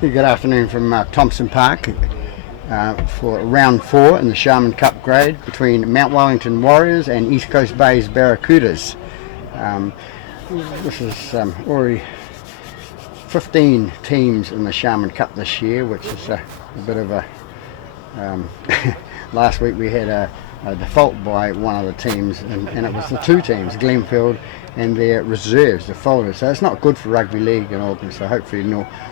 Good afternoon from Thompson Park for round 4 in the Sharman Cup grade between Mt Wellington Warriors and East Coast Bay's Barracudas. This is already 15 teams in the Sharman Cup this year, which is a bit of a... last week we had a default by one of the teams, and it was the two teams, Glenfield and their reserves, defaulted. So it's not good for rugby league in Auckland, so hopefully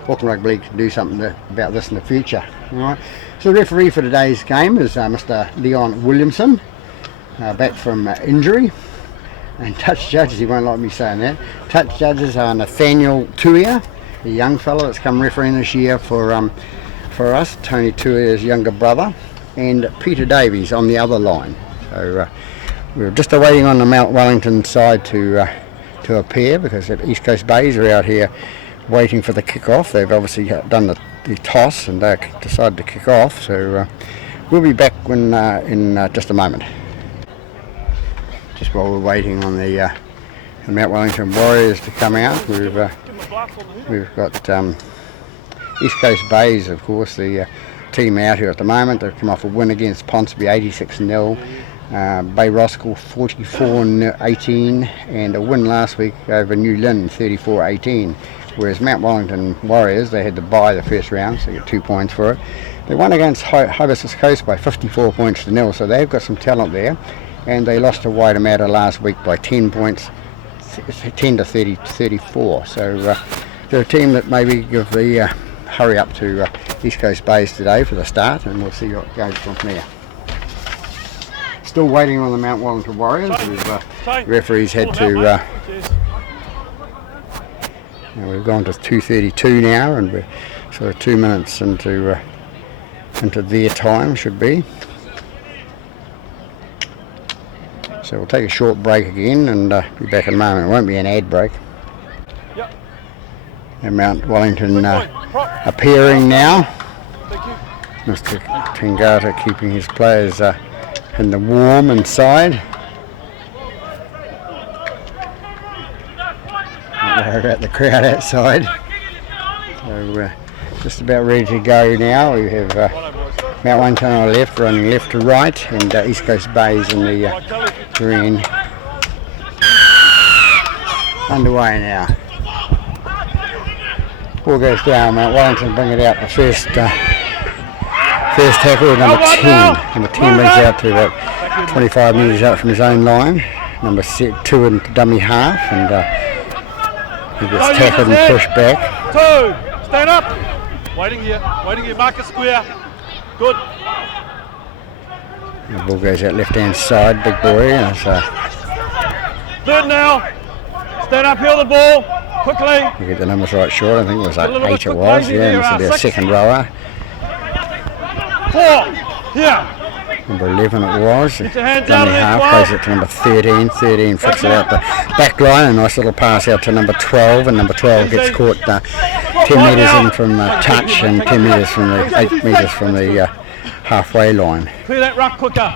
Auckland Rugby League can do something about this in the future. All right. So the referee for today's game is Mr. Leon Williamson, back from injury. And touch judges, he won't like me saying that, touch judges are Nathaniel Tuia, a young fellow that's come refereeing this year for us, Tony Tuia's younger brother, and Peter Davies on the other line. So we're just awaiting on the Mt Wellington side to appear, because the East Coast Bays are out here waiting for the kick-off. They've obviously done the toss and they decided to kick off, so we'll be back when in just a moment. Just while we're waiting on the Mt Wellington Warriors to come out, we've got East Coast Bays, of course, the team out here at the moment. They've come off a win against Ponsonby 86-0, Bay Roskill 44-18, and a win last week over New Lynn 34-18. Whereas Mt Wellington Warriors, they had to bye the first round, so you get 2 points for it. They won against Hibiscus Coast by 54 points to 0, so they've got some talent there. And they lost to Waitemata last week by 10 points, 10 to 34. So they're a team that maybe give the hurry up to East Coast Bays today for the start, and we'll see what goes from there. Still waiting on the Mt Wellington Warriors. Referees had to... we've gone to 2:32 now, and we're sort of 2 minutes into their time, should be. So we'll take a short break again and be back in a moment. It won't be an ad break. Yep. And Mt Wellington appearing now. Mr. Tangata keeping his players in the warm inside. Not worry about the crowd outside. So we're just about ready to go now. We have Mt Wellington on the left, running left to right, and East Coast Bays in the green. Underway now. Ball goes down. Mt Wellington bring it out. The first tackle with number 10. Number 10 brings out to about 25 metres out from his own line. Number 2 into dummy half, and he gets tackled and pushed back. 2, stand up. Waiting here, mark a square. Good. The ball goes out left hand side, big boy. Third now. Stand up, heel the ball. Quickly. You get the numbers right short. I think it was like 8 it was. Yeah, this will be a second rower. 4. Here. Number 11 it was. Dummy half plays it to number 13. 13 flicks it out the back line. A nice little pass out to number 12, and number 12 gets caught 10 metres in from touch and 10 metres from the 8 metres from the halfway line. Clear that ruck quicker.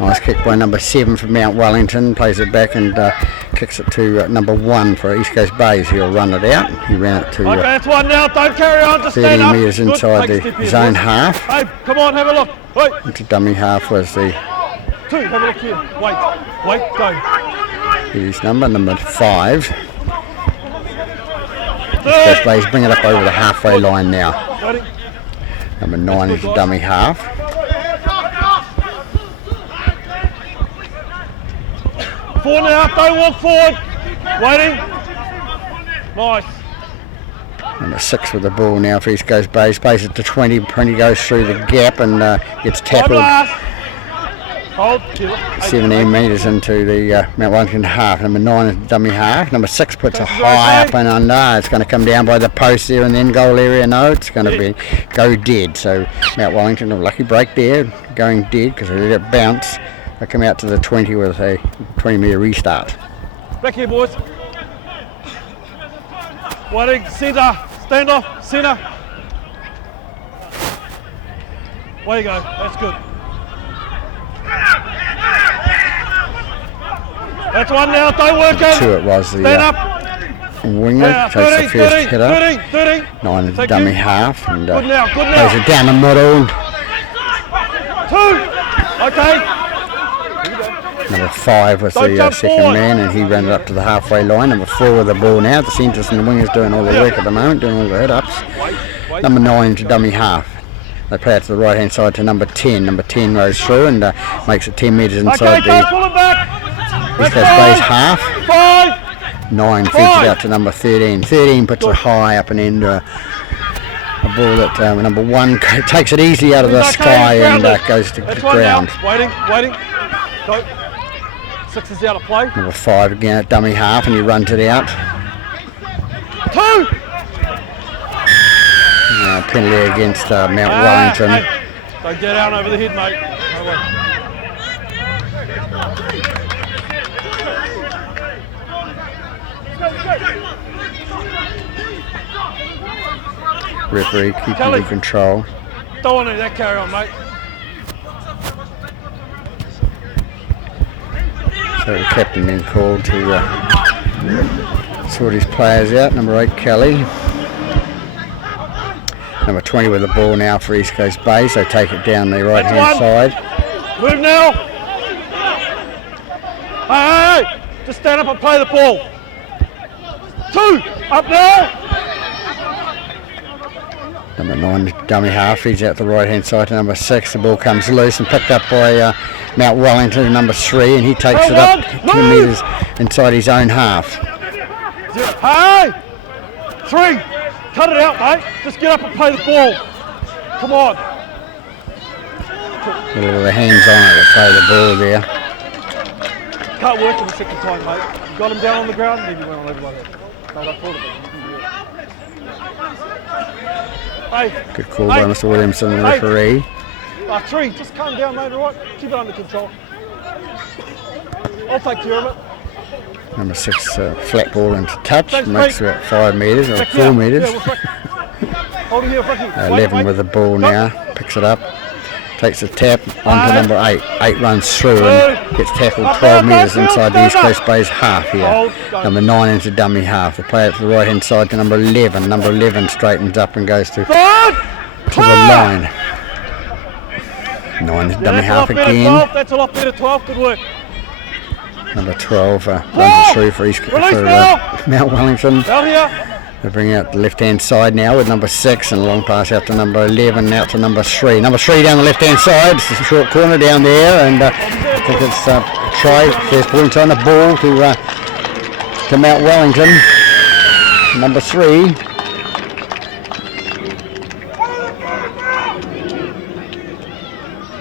Nice kick by number 7 from Mt Wellington. Plays it back and kicks it to number 1 for East Coast Bays. He'll run it out. He ran it to okay, that's one now. Don't carry on. Just 30 metres inside the zone half. Hey, come on, have a look. Wait. Into dummy half was the 2. Have a look here. Wait, go. Here's number 5. East Coast Bays bring it up over the halfway line now. Waiting. Number 9 is the dummy half. 4 now, don't walk forward. Waiting. Nice. Number 6 with the ball now for East Coast Bays. Plays it to 20. 20 goes through the gap and gets tackled. Hold. 17 metres into the Mt Wellington half. Number 9 is the dummy half. Number 6 puts a high up and under. It's going to come down by the post there in the end goal area. No, it's going to go dead. So Mt Wellington, a lucky break there, going dead because they let it bounce. They come out to the 20 with a 20 metre restart. Back here, boys. Waiting, centre, stand off, centre. Way you go, that's good. That's one now, don't work it. 2 it was. The stand up. winger, Yeah, takes the first header. 13. 9 is Thank dummy you. half, and Good now. plays it down the middle. 2. Okay. Number 5 was Don't the jump second forward. man, and he ran it up to the halfway line. Number 4 with the ball now. The centres and the wingers doing all the work at the moment, doing all the hit-ups. Wait. Number 9 to dummy half. They play it to the right hand side to number 10. Number 10 goes through and makes it 10 metres inside Okay, don't the pull it back. East That's Coast Base half. 5. 9 feeds it out to number 13. 13 puts it high up and into a ball that number 1 takes it easy out of the sky and goes to the ground. Waiting. Go. 6 is out of play. Number 5 again at dummy half, and he runs it out. 2. Penalty against Mt Wellington. Hey. Don't get out over the head, mate. No way. Referee keeping Kelly. the control. Don't want to let that carry on, mate. So the captain then called to sort his players out. Number 8 Kelly. Number 20 with the ball now for East Coast Base. They take it down the right hand side. Move now. Hey. Just stand up and play the ball. 2. Up now. Number 9 dummy half. He's out the right hand side to number 6. The ball comes loose and picked up by Mt Wellington, number 3, and he takes it up 10 metres inside his own half. 0. Hey. 3. Cut it out, mate. Just get up and play the ball. Come on. A little of the hands on it to play the ball there. Can't work in the second time, mate. You got him down on the ground, then you went on over like that. No, I thought of it. You can do it. Hey. Good call by Mr. Williamson, the referee. 3. Just calm down, mate. All right. Keep it under control. I'll take care of it. Number 6 flat ball into touch. Thanks, Makes mate. about 5 metres or Back 4 here. metres. Yeah, hold it here, Frankie. 11 with the ball now, picks it up, takes a tap onto number 8. 8 runs through and gets tackled 12 metres inside the East Coast Base half here. Number 9 into dummy half. They play it to the right hand side to number 11. Number 11 straightens up and goes to the line. 9 is dummy half again. 12. That's a lot better, 12. Good work. Number 12 runs it through for Mt Wellington. Out here. They bring out the left-hand side now with number 6 and a long pass out to number 11, out to number 3. Number 3 down the left-hand side, it's a short corner down there, and I think it's try, first point on the ball to Mt Wellington. Number 3.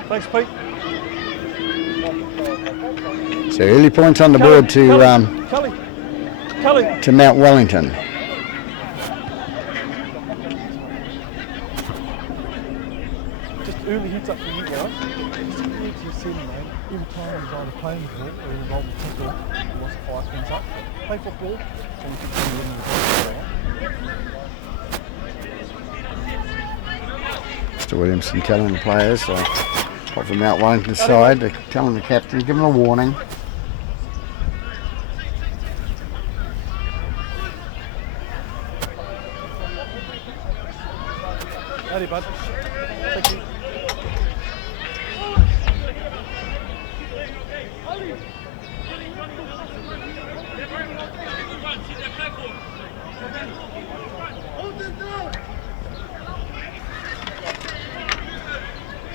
Thanks, Pete. So early points on the board to Kelly. to Mt Wellington. Just early hits up for you guys. Every time he's either playing the ball or involved with tackle, he wants to fire things up. Play football, so we can see him in the Mr. Williamson telling the players of the Mt Wellington side, they're telling the captain, give him a warning. Howdy, bud. Thank you.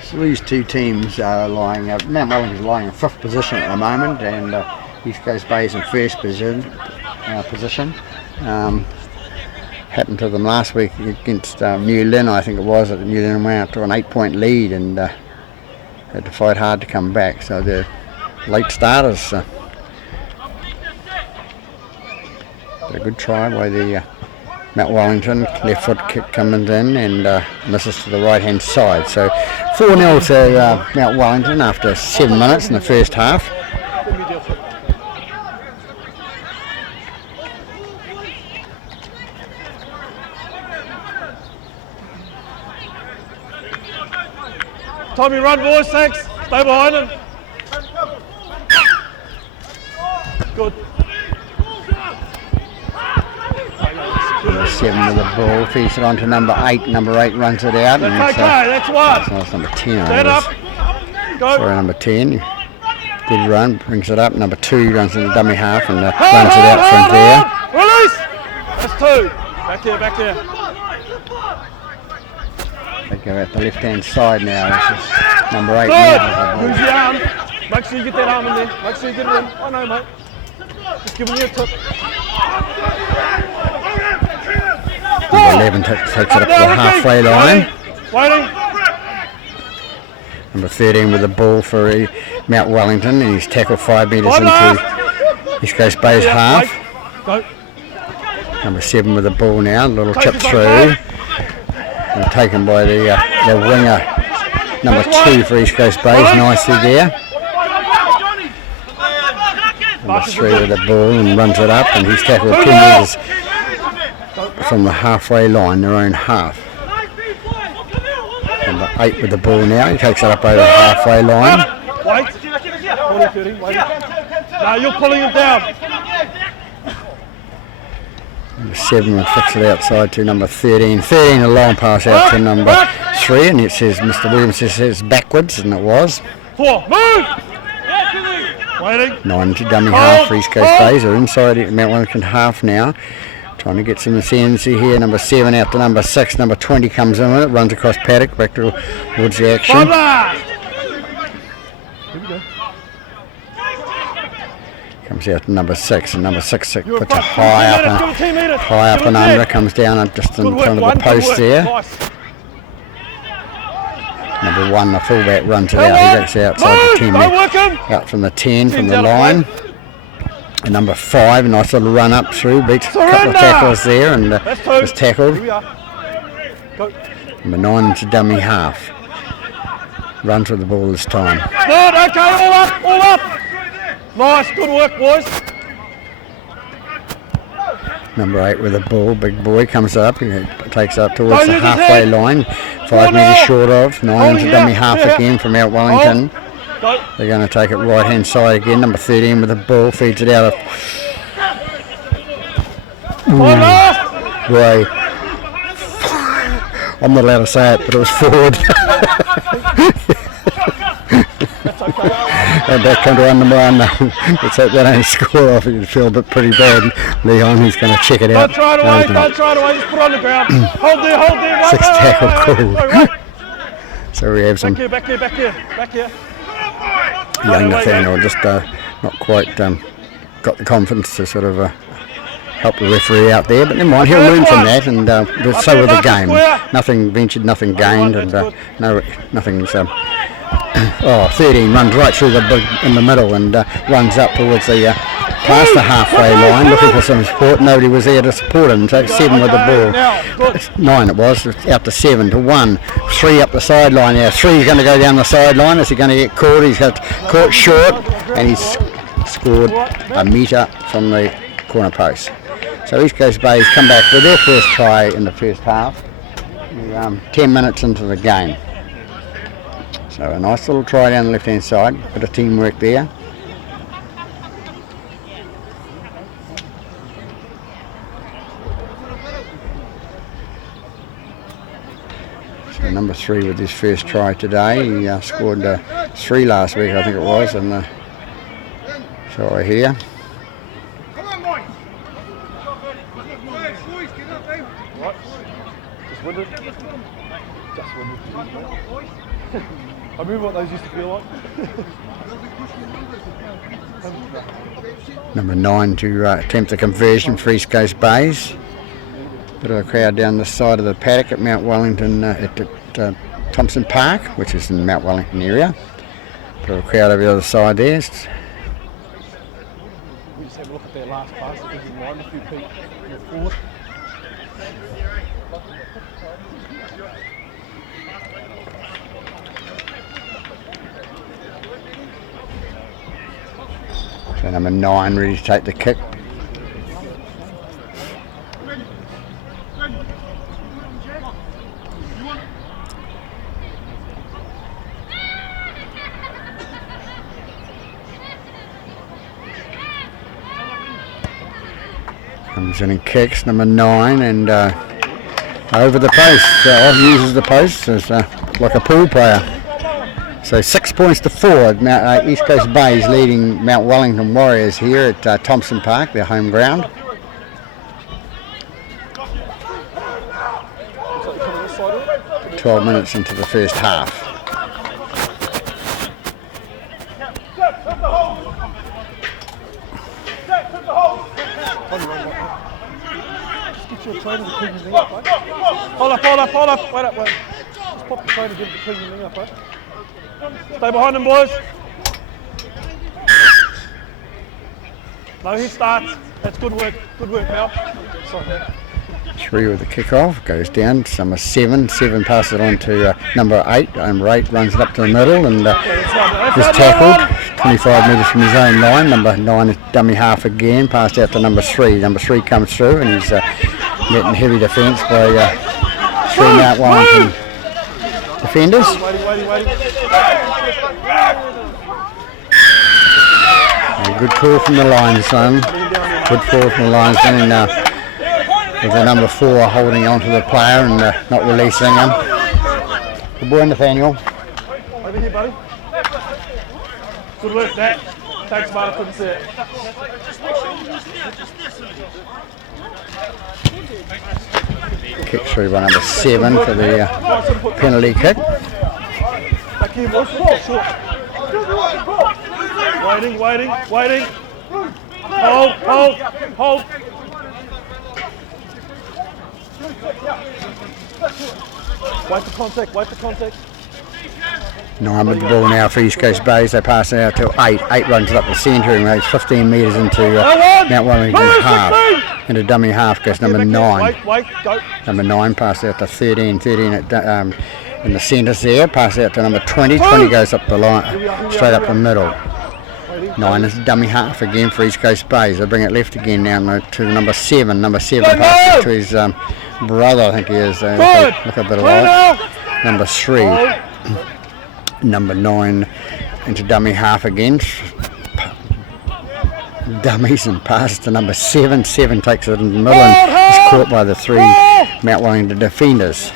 So these two teams are lying, Mt Wellington's lying in 5th position at the moment, and East Coast Bay is in 1st position. Happened to them last week against New Lynn, I think it was, that New Lynn went out to an 8-point lead and had to fight hard to come back, so they're late starters. But a good try by the Mt Wellington, left foot kick coming in and misses to the right hand side. So 4-0 to Mt Wellington after 7 minutes in the first half. Tommy, run, boys, thanks. Stay behind him. Good. 7 with the ball, feeds it on to number 8. Number 8 runs it out. That's And okay, that's one. That's number 10. Stand up. Go. Sorry, number 10. Good run, brings it up. Number 2 runs in the dummy half and runs it out from there. Release. That's 2. Back there, back there. They go out the left-hand side now. This is number 8. Good. Use your arm. Make sure you get that arm in there. Make sure you get it in. I know, mate. Just giving you a tip. Number 11 takes it up to the halfway line. Waiting. Number 13 with the ball for Mt Wellington, and he's tackled 5 metres into East Coast Bay's half. Go. Number 7 with the ball now, a little chip through. And taken by the winger, number 2 for East Coast Bay's, nicely there. Number 3 with the ball and runs it up, and he's tackled 10 metres from the halfway line, their own half. Number 8 with the ball now, he takes it up over the halfway line. Wait. No, you're pulling him down. Number 7 will fix it outside to number 13. 13 a long pass out to number 3, and it says Mr. Williams says backwards, and it was. 4, move! Waiting. 9 to dummy half for East Coast Bays. Are inside Mt Wellington half now. Trying to get some ascendancy here. Number 7 out to number 6. Number 20 comes in with it, runs across paddock back towards the action. Here we go. Comes out to number 6, and number 6 puts it high up and under, comes down and just in front of the post there. Number 1, the fullback, runs it out. He gets outside the 10, out from the 10 from the line. And number 5, a nice little run up through, beats a couple of tacklers there and was tackled. Number 9 to dummy half. Runs with the ball this time. Good, okay, all up. Nice, good work, boys. Number 8 with the ball, big boy, comes up, he takes up towards the halfway line, 5 metres short of, 9 into dummy half again from Mt Wellington. They're going to take it right hand side again, number 13 with the ball, feeds it out of... Boy, I'm not allowed to say it, but it was forward. And back come to under one. Let's hope they don't score off it. You'd feel a bit pretty bad. Leon, he's going to check it out. Don't try to wait, just put it on the ground. Hold there. 6 tackle call. So we have some back here. young Nathaniel just not quite got the confidence to sort of help the referee out there, but never mind, he'll learn from that, and so will the game. Nothing ventured, nothing gained, and nothing's... 13 runs right through in the middle and runs up towards the past the halfway line, looking for some support. Nobody was there to support him. So 7 with the ball. 9 it was, out to 7 to 1. 3 up the sideline now. 3 is going to go down the sideline. Is he going to get caught? He's got caught short, and he's scored a metre from the corner post. So East Coast Bay's come back with their first try in the first half. 10 minutes into the game. So a nice little try down the left-hand side, bit of teamwork there. So number 3 with his first try today. He scored 3 last week, I think it was, and so here. I remember what those used to feel like. Number 9 to attempt the conversion for East Coast Bays. Bit of a crowd down the side of the paddock at Mt Wellington, at Thompson Park, which is in the Mt Wellington area. Bit of a crowd over the other side there. We just have a look at their last pass. It was in line, a few feet forward. So number 9 ready to take the kick. Comes in and kicks, number 9, and over the post. Uses the post as like a pool player. So 6 points to 4. East Coast Bays leading Mount Wellington Warriors here at Thompson Park, their home ground. Side. 12 minutes into the first half. Hold up. Wait up. Just pop the phone and give it the clean your knee up, right? Stay behind them, boys. No hit starts. That's good work, Mel. Sorry, man. 3 with the kick-off, goes down to number 7. 7 passes it on to number 8. Number 8 runs it up to the middle and is tackled 25 metres from his own line. Number 9 is dummy half again, passed out to number 3. Number 3 comes through and he's getting heavy defence by 3 Mount Wellington defenders. Waiting. And good call from the linesman. Good call from the linesman. And with the number 4 holding on to the player and not releasing him. Good boy, Nathaniel. Over here, buddy. Good work, Nat. Thanks, man. I couldn't see it. Kick through by number 7 for the penalty kick. Back here, boys. Short. Waiting. Hold. Wait the contact. 9 with the ball now for East Coast Bays. They pass it out to 8. 8 runs it up the centre and goes 15 metres into Mount Wellington half. Into dummy half goes number 9. Wait, go. Number 9 passes out to 13. 13 at, in the centres there. Passes out to number 20. 20 goes up the line, straight up the middle. 9 is dummy half again for East Coast Bays. They bring it left again now to number 7. Number 7 passes it to his brother, I think he is. Look a bit alike. Number 3. Number 9 into dummy half again. Dummies and passes to number 7. 7 takes it in the middle and is caught by the 3 Mount Wellington defenders.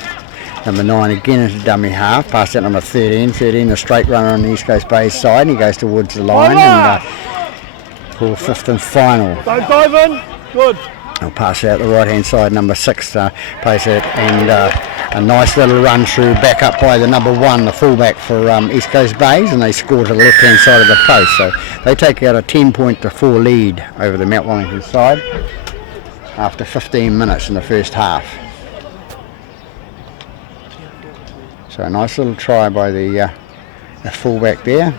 Number 9 again into dummy half, past out number 13. 13 a straight runner on the East Coast Bays side and he goes towards the line and for 5th and final. Don't dive in. Good. I'll pass out the right hand side, number 6 plays it and a nice little run through back up by the number 1, the fullback for East Coast Bays, and they score to the left hand side of the post. So they take out a 10-4 lead over the Mount Wellington side after 15 minutes in the first half. So a nice little try by the fullback there.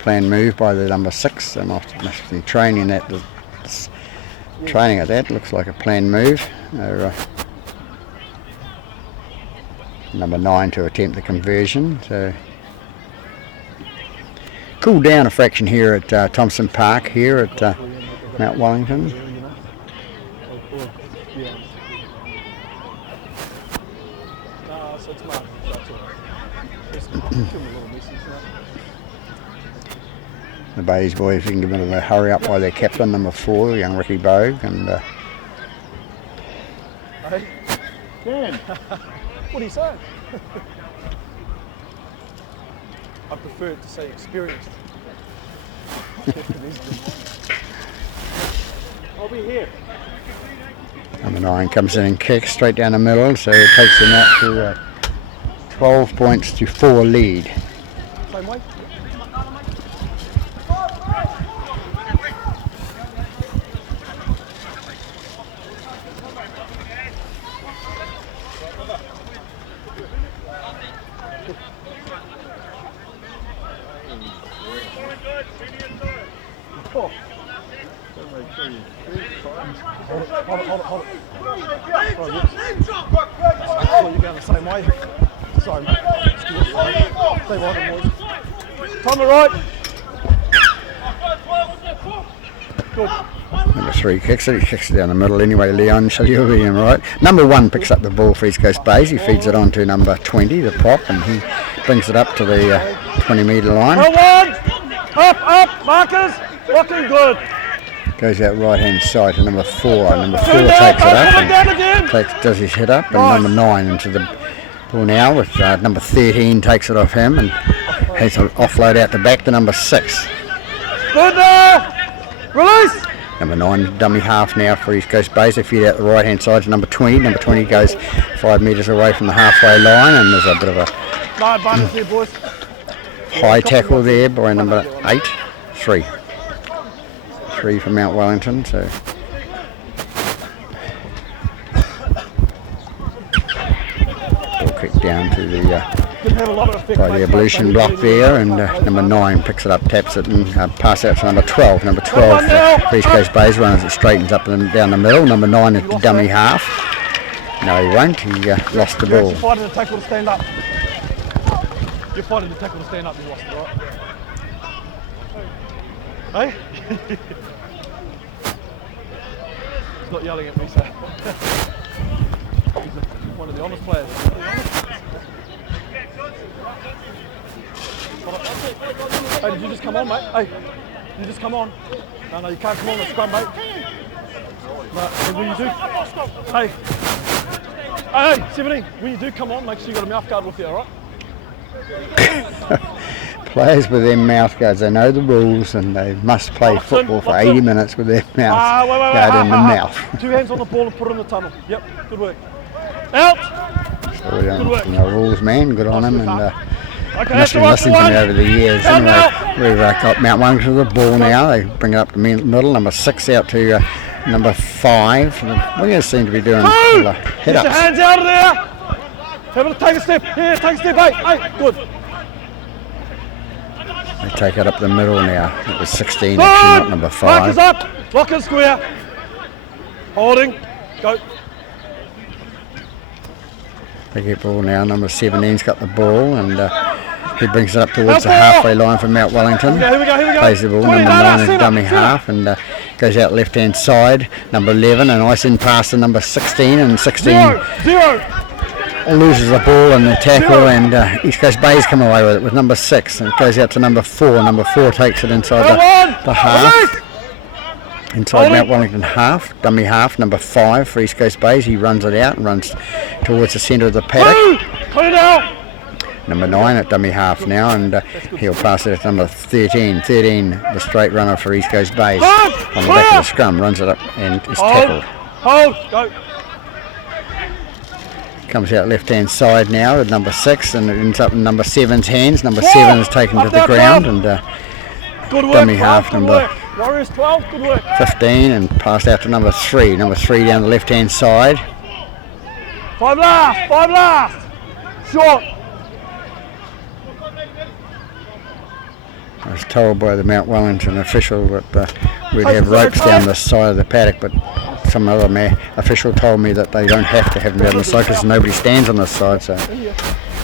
Planned move by the number 6. They must be training at that. Looks like a planned move. Number 9 to attempt the conversion. So cool down a fraction here at Thompson Park here at Mount Wellington. The Bays boys can give them a hurry up by their captain, number 4, young Ricky Bogue, and Hey, Dan, what do you say? I prefer to say experienced. I'll be here. number 9 comes in and kicks straight down the middle, so it takes them out to 12 points to 4 lead. Same way. Hold it. Sorry, you're going the same way. Sorry, mate. Stay right, boys. Time to right. Good. Number 3 kicks it. He kicks it down the middle anyway, Leon, so you'll be in right. Number 1 picks up the ball for East Coast Bays. He feeds it on to number 20, the prop, and he brings it up to the 20-metre line. Well, one. Up, markers. Looking good. Goes out right hand side to number 4. Number 4 Two takes down, it up come down again. and does his hit up, Nice. and number 9 into the ball now with number 13 takes it off him and has an offload out the back to number 6. Good now. Release. Number 9 dummy half now for East Coast Bays. They feed out the right hand side to number 20. Number 20 goes 5 metres away from the halfway line, and there's a bit of a No advantage here, boys. high tackle there by number 8. 3 for Mt Wellington. So ball kicked down to the Didn't have a lot of effect. by the ablution block there, and number 9 picks it up, taps it, and pass out to number 12. Number 12 for East Coast Bays runs it, straightens up and down the middle. Number 9 is the dummy half. No, he won't. He lost the ball. You're fighting the tackle to stand up. You're fighting the tackle to stand up. You lost it, right? Hey? He's not yelling at me, so. He's one of the honest players. Hey, did you just come on, mate? Hey, you just come on. No, you can't come on the scrum, mate. No, when you do, hey, 17, when you do come on, make sure you got a mouth guard with you, alright? Players with their mouth guards, they know the rules, and they must play football for 80 minutes with their mouth guard in the mouth. 2 hands on the ball and put it in the tunnel. Yep, good work. Out! So we don't know rules, man. Good on him, and Okay, must have been listening to me over the years. Anyway, we've got Mt Wellington with the ball now. They bring it up to middle. Number 6 out to number 5. We just seem to be doing hit Get your ups. hands out of there! Take a step. Here, take a step. Hey, good. They take it up the middle now. It was 16 actually, not number 5. Markers up. Lock and square. Holding. Go. They get ball now. Number 17's got the ball, and he brings it up towards the halfway line for Mt Wellington. Here we go. Plays the ball. Number 9 is dummy half, and goes out left hand side. Number 11, and ice in past to number 16, and 16 Zero. loses the ball in the tackle, and East Coast Bays come away with it with number 6, and it goes out to number 4. Number 4 takes it inside the half. Inside Mt Wellington half, dummy half, number 5 for East Coast Bays. He runs it out and runs towards the centre of the paddock. Clean out. Number 9 at dummy half now, and he'll pass it to number 13. 13, the straight runner for East Coast Bays. On the back of the scrum, runs it up and is tackled. Hold. Go. Comes out left hand side now at number 6, and it ends up in number 7's hands. Number 7 is taken to the ground, and Good work. dummy half, Good number work. Warriors 12. Good work. 15, and passed out to number 3. Number 3 down the left hand side. 5 last. Short. I was told by the Mt Wellington official that we'd have ropes down the side of the paddock, but some other official told me that they don't have to have them down the side because nobody stands on this side. So,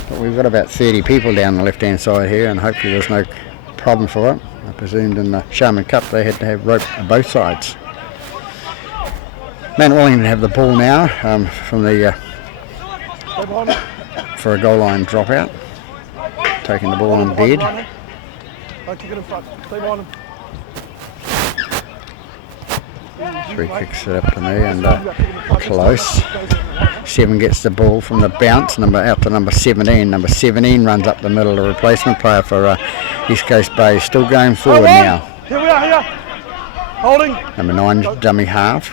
but we've got about 30 people down the left-hand side here, and hopefully there's no problem for it. I presumed in the Sharman Cup they had to have rope on both sides. Mt Wellington have the ball now from the for a goal line dropout, taking the ball on dead. Don't kick it in front. Stay behind him. 3 kicks it up to me, and close. 7 gets the ball from the bounce, out to number 17. Number 17 runs up the middle, a replacement player for East Coast Bay, still going forward now. Here we are, here. Holding. Number 9, dummy half,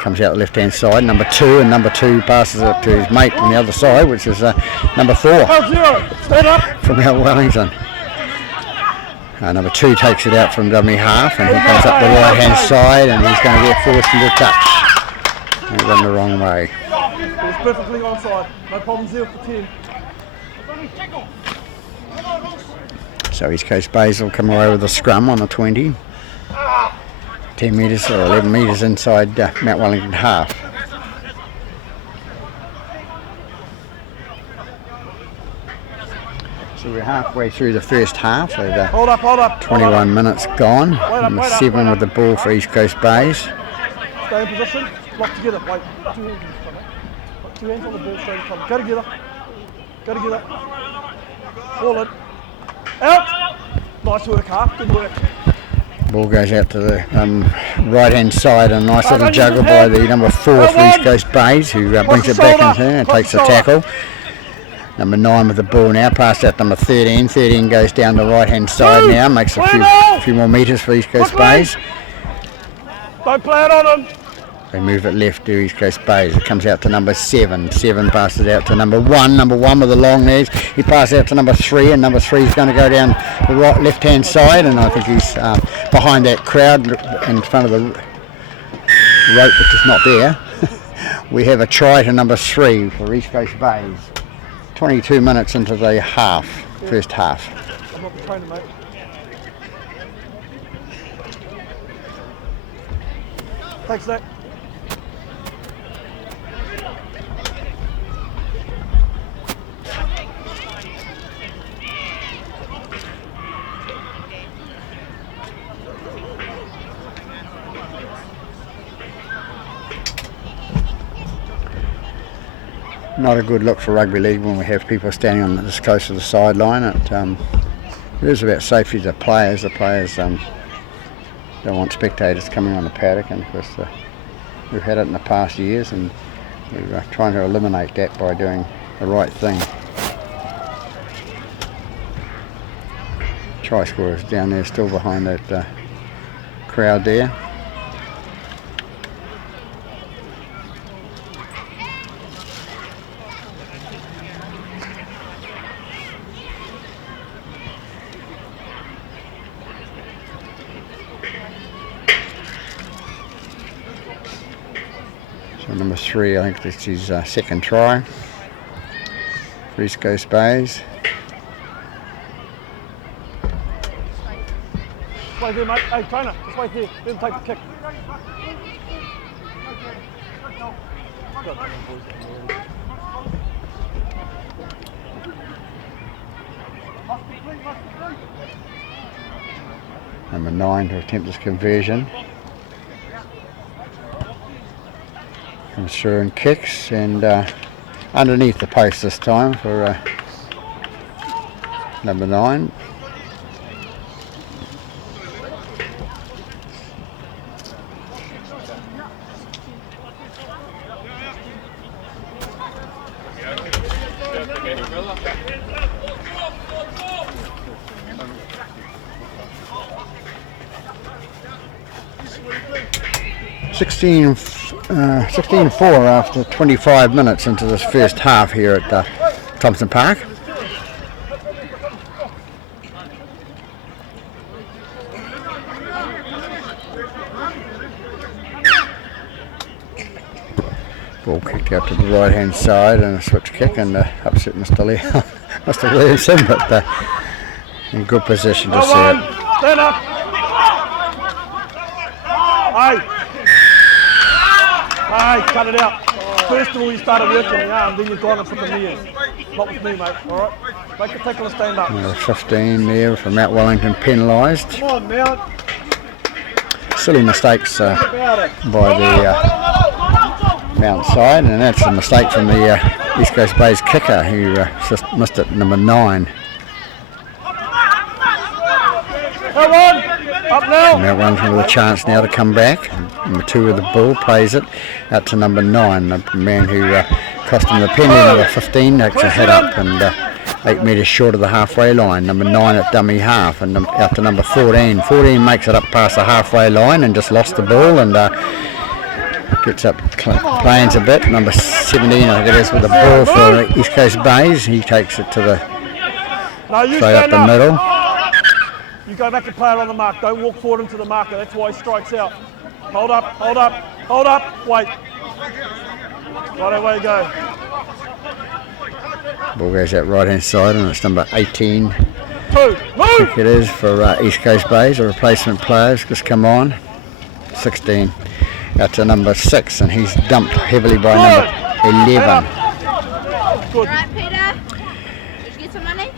comes out the left-hand side. Number 2, and number 2 passes it to his mate on the other side, which is number 4 Hold 0. Stand up. from Mt Wellington. Number 2 takes it out from dummy half, and he comes up the right-hand side, and he's going to get forced into touch. He run the wrong way. It was perfectly onside. No problem, 0 for 10. So East Coast Bays will come away with a scrum on the 20. 10 metres or 11 metres inside Mt Wellington half. So we're halfway through the first half, so Hold up. 21 minutes gone. Number 7 with the ball for East Coast Bays. Stay in position. Lock together. Wait. 2 hands in front. Put 2 hands on the ball. Stay in front. Go together. Forward. Out. Nice work, half. Good work. Ball goes out to the right hand side, a nice little juggle by the number 4 for East Coast Bays, who brings it back in here and takes the tackle. Number 9 with the ball now, passed out number 13. 13 goes down the right hand side now, makes a few more metres for East Coast Bays. Don't play it on him. They move it left to East Coast Bays. It comes out to number 7. 7 passes out to number 1. Number 1 with the long legs. He passes out to number 3, and number 3 is going to go down the right left-hand side, and I think he's behind that crowd in front of the rope, which is not there. We have a try to number 3 for East Coast Bays. 22 minutes into the first half. I'm not the trainer, mate. Thanks, Zach. Not a good look for rugby league when we have people standing on this close to the sideline. It is about safety of the players. The players don't want spectators coming on the paddock, and of course we've had it in the past years, and we're trying to eliminate that by doing the right thing. Try scorers down there, still behind that crowd there. Number 3, I think this is his second try for East Coast Bays. Just wait there, mate. Hey, trainer, just wait there. Let him take the kick. Number 9 to attempt this conversion. Comes through and kicks, and underneath the post this time for number 9. Sixteen 16-4 after 25 minutes into this first half here at Thompson Park. Ball kicked out to the right hand side and a switch kick, and upset Mr. Williamson, but in good position to see it. Stand up. Hey, cut it out. First of all, you started working the arm, then you've gone and put the knee in. Not with me, mate, alright? Make a tackle and stand up. 15 there for Mt Wellington penalised. Come on, Mount. Silly mistakes by the Mount side, and that's a mistake from the East Coast Bays kicker, who just missed it, number 9. Come on! Up now! Mount Wellington with a chance now to come back. Number 2 with the ball, plays it out to number 9, the man who cost him the penalty. Number 15 takes a head up and 8 metres short of the halfway line. Number 9 at dummy half, and out to number 14. 14 makes it up past the halfway line and just lost the ball, and gets up, planes a bit. Number 17, I think it is, with the ball for East Coast Bays. He takes it to the straight up the middle. You go back and play it on the mark. Don't walk forward into the marker. That's why he strikes out. Hold up, hold up, hold up. Wait. Right away you go. Ball goes out right hand side, and it's number 18. 2. Move! It is for East Coast Bays. The replacement players just come on. 16 out to number 6, and he's dumped heavily by number 11. Good. Right, Peter. Did you get some money?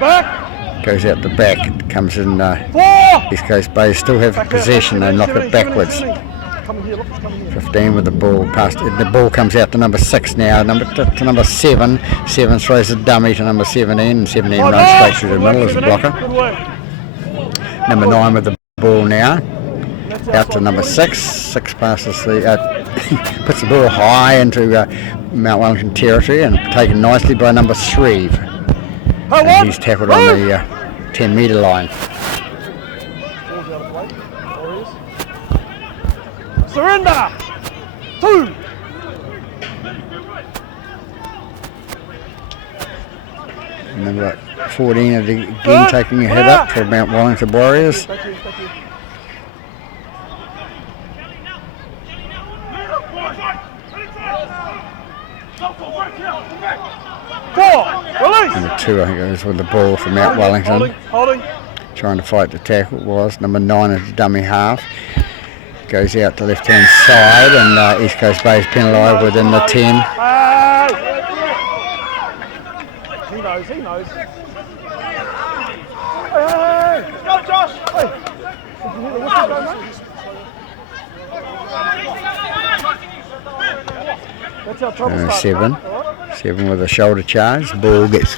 Back. Goes out the back, comes in. 4. East Coast Bays still have possession, they knock it backwards. coming here. Look, it's coming here. 15 with the ball past. The ball comes out to number 6 now. To number 7. 7 throws a dummy to number 17. And 17 runs straight through the middle as a blocker. Good work. Number 9 with the ball now. Out to number 6. 6 passes the. Puts the ball high into Mount Wellington territory and taken nicely by number 3. And he's tackled on the 10-metre line. Surrender! 2! Number 14 again taking a head up for Mount Wellington Warriors. Thank you, thank you. Number 2, I think it was with the ball for Mount Wellington. Holding. Trying to fight the tackle was. Number 9 is dummy half. Goes out to left-hand side, and East Coast Bay is penalised within the 10. He knows, he knows. Hey! Go, Josh! Hey! Did you hear the whistle go, mate? That's how trouble starts. 7. 7 with a shoulder charge. Ball gets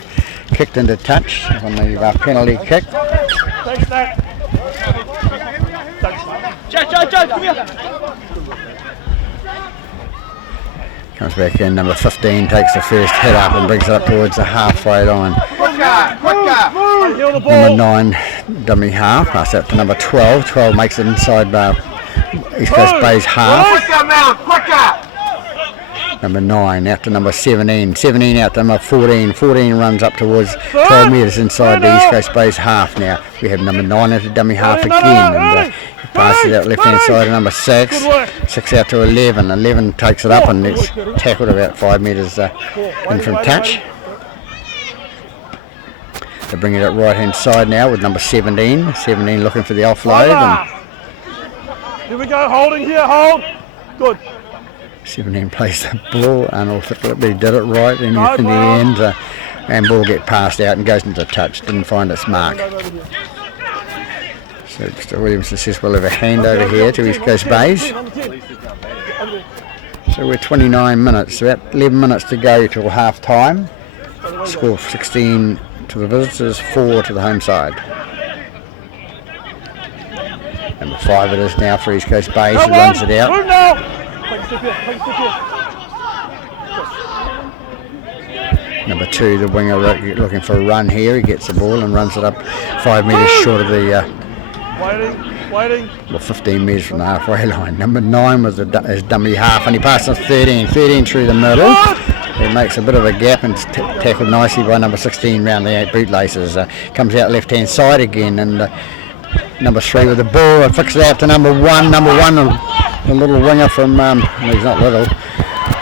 kicked into touch on the penalty kick. Thanks, Nat. Joe, come here. Comes back in. Number 15 takes the first hit up and brings it up towards the halfway line. Number 9 dummy half. Pass out to number 12. 12 makes it inside East Coast Bay's half. Number 9 out to number 17. 17 out to number 14. 14 runs up towards 12 metres inside the East Coast Bay's half now. We have number 9 at the dummy half again. And passes out left hand side to number 6. 6 out to 11. 11 takes it up and it's tackled about 5 metres in from touch. They bring it up right hand side now with number 17. 17 looking for the offload. And here we go, holding here, hold. Good. 17 plays the ball unorthodoxly, but he did it right in the end. And ball get passed out and goes into touch. Didn't find its mark. So Mr. Williams says we'll have a hand over here to East Coast Bays. So we're 29 minutes, about 11 minutes to go till half time. Score 16 to the visitors, 4 to the home side. Number 5 it is now for East Coast Bays, who runs it out. Number 2, the winger looking for a run here. He gets the ball and runs it up 5 metres short of the waiting. Well, 15 metres from the halfway line. Number 9 was his dummy half, and he passes 13. 13 through the middle. It makes a bit of a gap and tackled nicely by number 16 round the 8 bootlaces. Comes out left hand side again, and number 3 with the ball and fixes it out to number 1. Number 1, a little winger from, well, he's not little,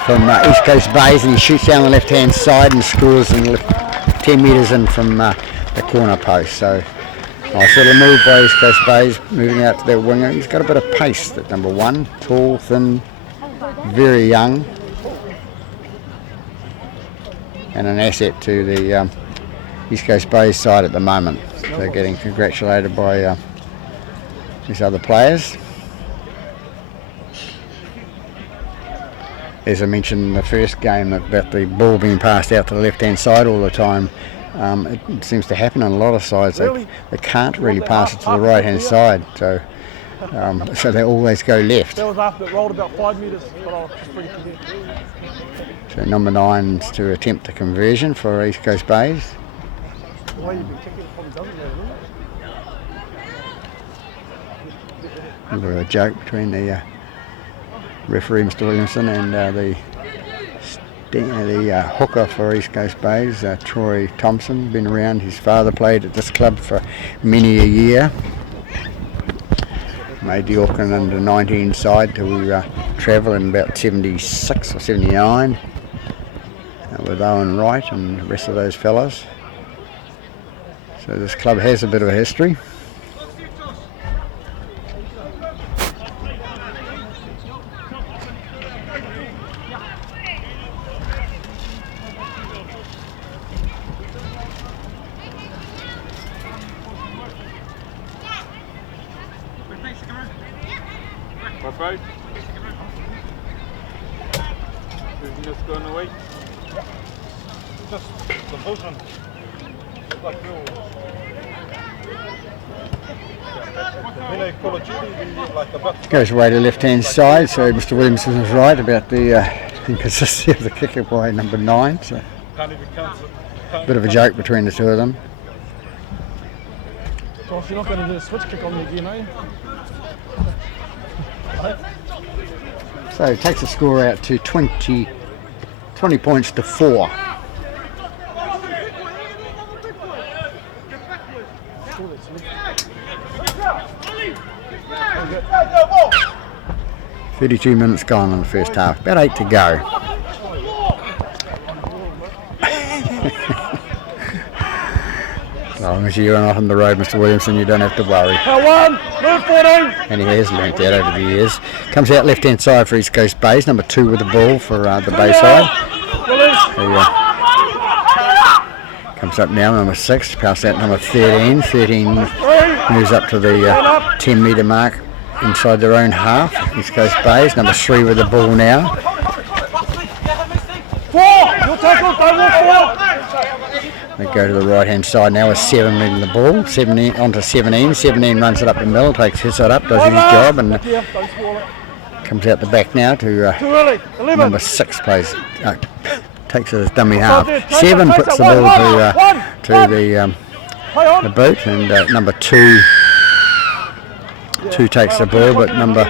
from East Coast Bays, and he shoots down the left hand side and scores in 10 metres in from the corner post. So nice little move by East Coast Bays, moving out to their winger. He's got a bit of pace, that number 1, tall, thin, very young, and an asset to the East Coast Bays side at the moment. They're getting congratulated by these other players. As I mentioned in the first game about the ball being passed out to the left hand side all the time, it seems to happen on a lot of sides. They can't really pass it to the right hand side, so they always go left. That was after it rolled about 5 metres, but I was pretty content. So number 9 is to attempt the conversion for East Coast Bays. The way you've been kicking it probably doesn't matter. A bit of a joke between the referee, Mr. Williamson, and the hooker for East Coast Bays, Troy Thompson. Been around. His father played at this club for many a year. Made the Auckland under 19 side to travel in about 76 or 79 with Owen Wright and the rest of those fellas. So this club has a bit of a history. going away. Just the motion. Like you. When I Call of Duty, we like a bit. Goes away to left hand side, so Mr. Williamson was right about the inconsistency of the kicker by number 9. So Can't even cancel. bit of a joke between the two of them. Josh, you're not going to do a switch kick on me again, are you? So it takes the score out to 20 points to 4. Sure, that's me. 32 minutes gone in the first half, about 8 to go. As long as you're not on the road, Mr. Williamson, you don't have to worry. One, move 14. And he has learnt that over the years. Comes out left hand side for East Coast Bays, number 2 with the ball for the Bay side. Comes up now, number 6, past that number 13. 13 moves up to the 10 metre mark inside their own half. East Coast Bays, number 3 with the ball now. 4, you'll tackle, don't walk forward. They go to the right hand side now with 7 leading the ball. 17 onto 17. 17 runs it up the middle, takes his side up, does his job, and comes out the back now to number 6 plays. Takes it as dummy half. 7 puts the ball to the boot, and number 2 takes the ball, but number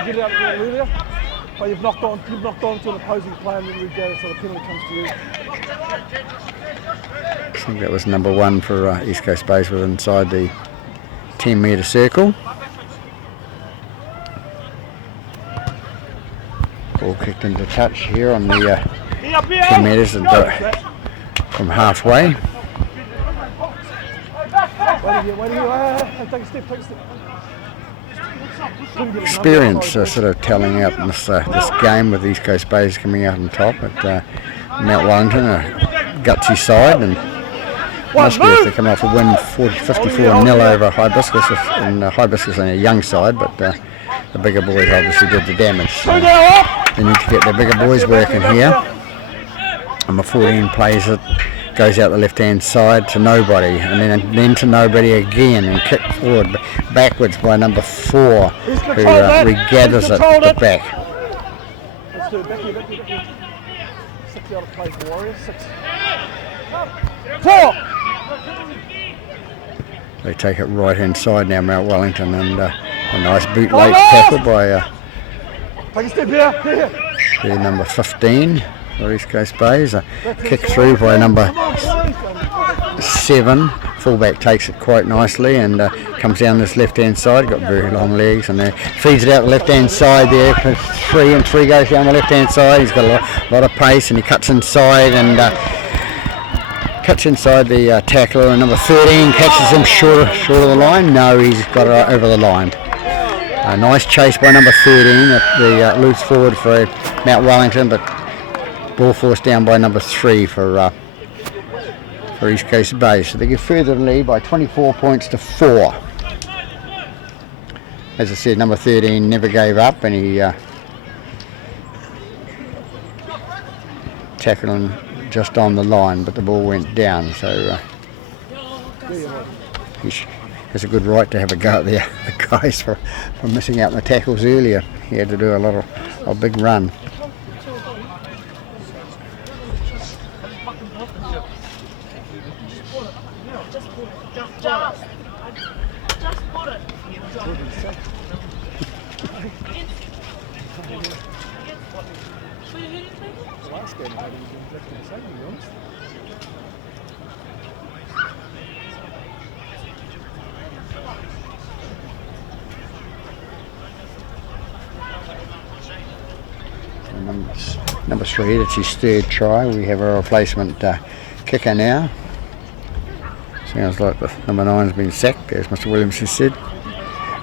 you've knocked on to an opposing player and then you go, so the penalty comes to you. I think that was number 1 for East Coast Bays with inside the 10 metre circle. Ball kicked into touch here on the 10 metres from halfway. Take a step. Experience sort of telling out this game with East Coast Bays coming out on top at Mt Wellington, a gutsy side, and must be if they come off a win 54-0 over Hibiscus, and Hibiscus on a young side, but the bigger boys obviously did the damage. So they need to get the bigger boys working here. Number 14 plays it, goes out the left hand side to nobody, and then to nobody again, and kicked forward backwards by number 4, who regathers it at the back. Let's do it, Becky. 6 out of play for Warriors. 6. 4. They take it right hand side now, Mt Wellington, and a nice boot late tackle by Take a step here. the number 15 for East Coast Bays. A kick through by number 7. Fullback takes it quite nicely and comes down this left hand side. Got very long legs and feeds it out the left hand side there. 3 and 3 goes down the left hand side. He's got a lot of pace and he cuts inside and the tackler, and number 13 catches him short of the line. No, he's got it over the line. A nice chase by number 13 at the loose forward for Mt Wellington, but ball forced down by number 3 for East Coast Bay. So they get further in lead by 24 points to 4. As I said, number 13 never gave up, and he tackled him just on the line, but the ball went down. So he has a good right to have a go at the guys for missing out on the tackles earlier. He had to do a big run. Number 3, that's his 3rd try. We have a replacement kicker now. Sounds like the number 9's been sacked, as Mr. Williamson said.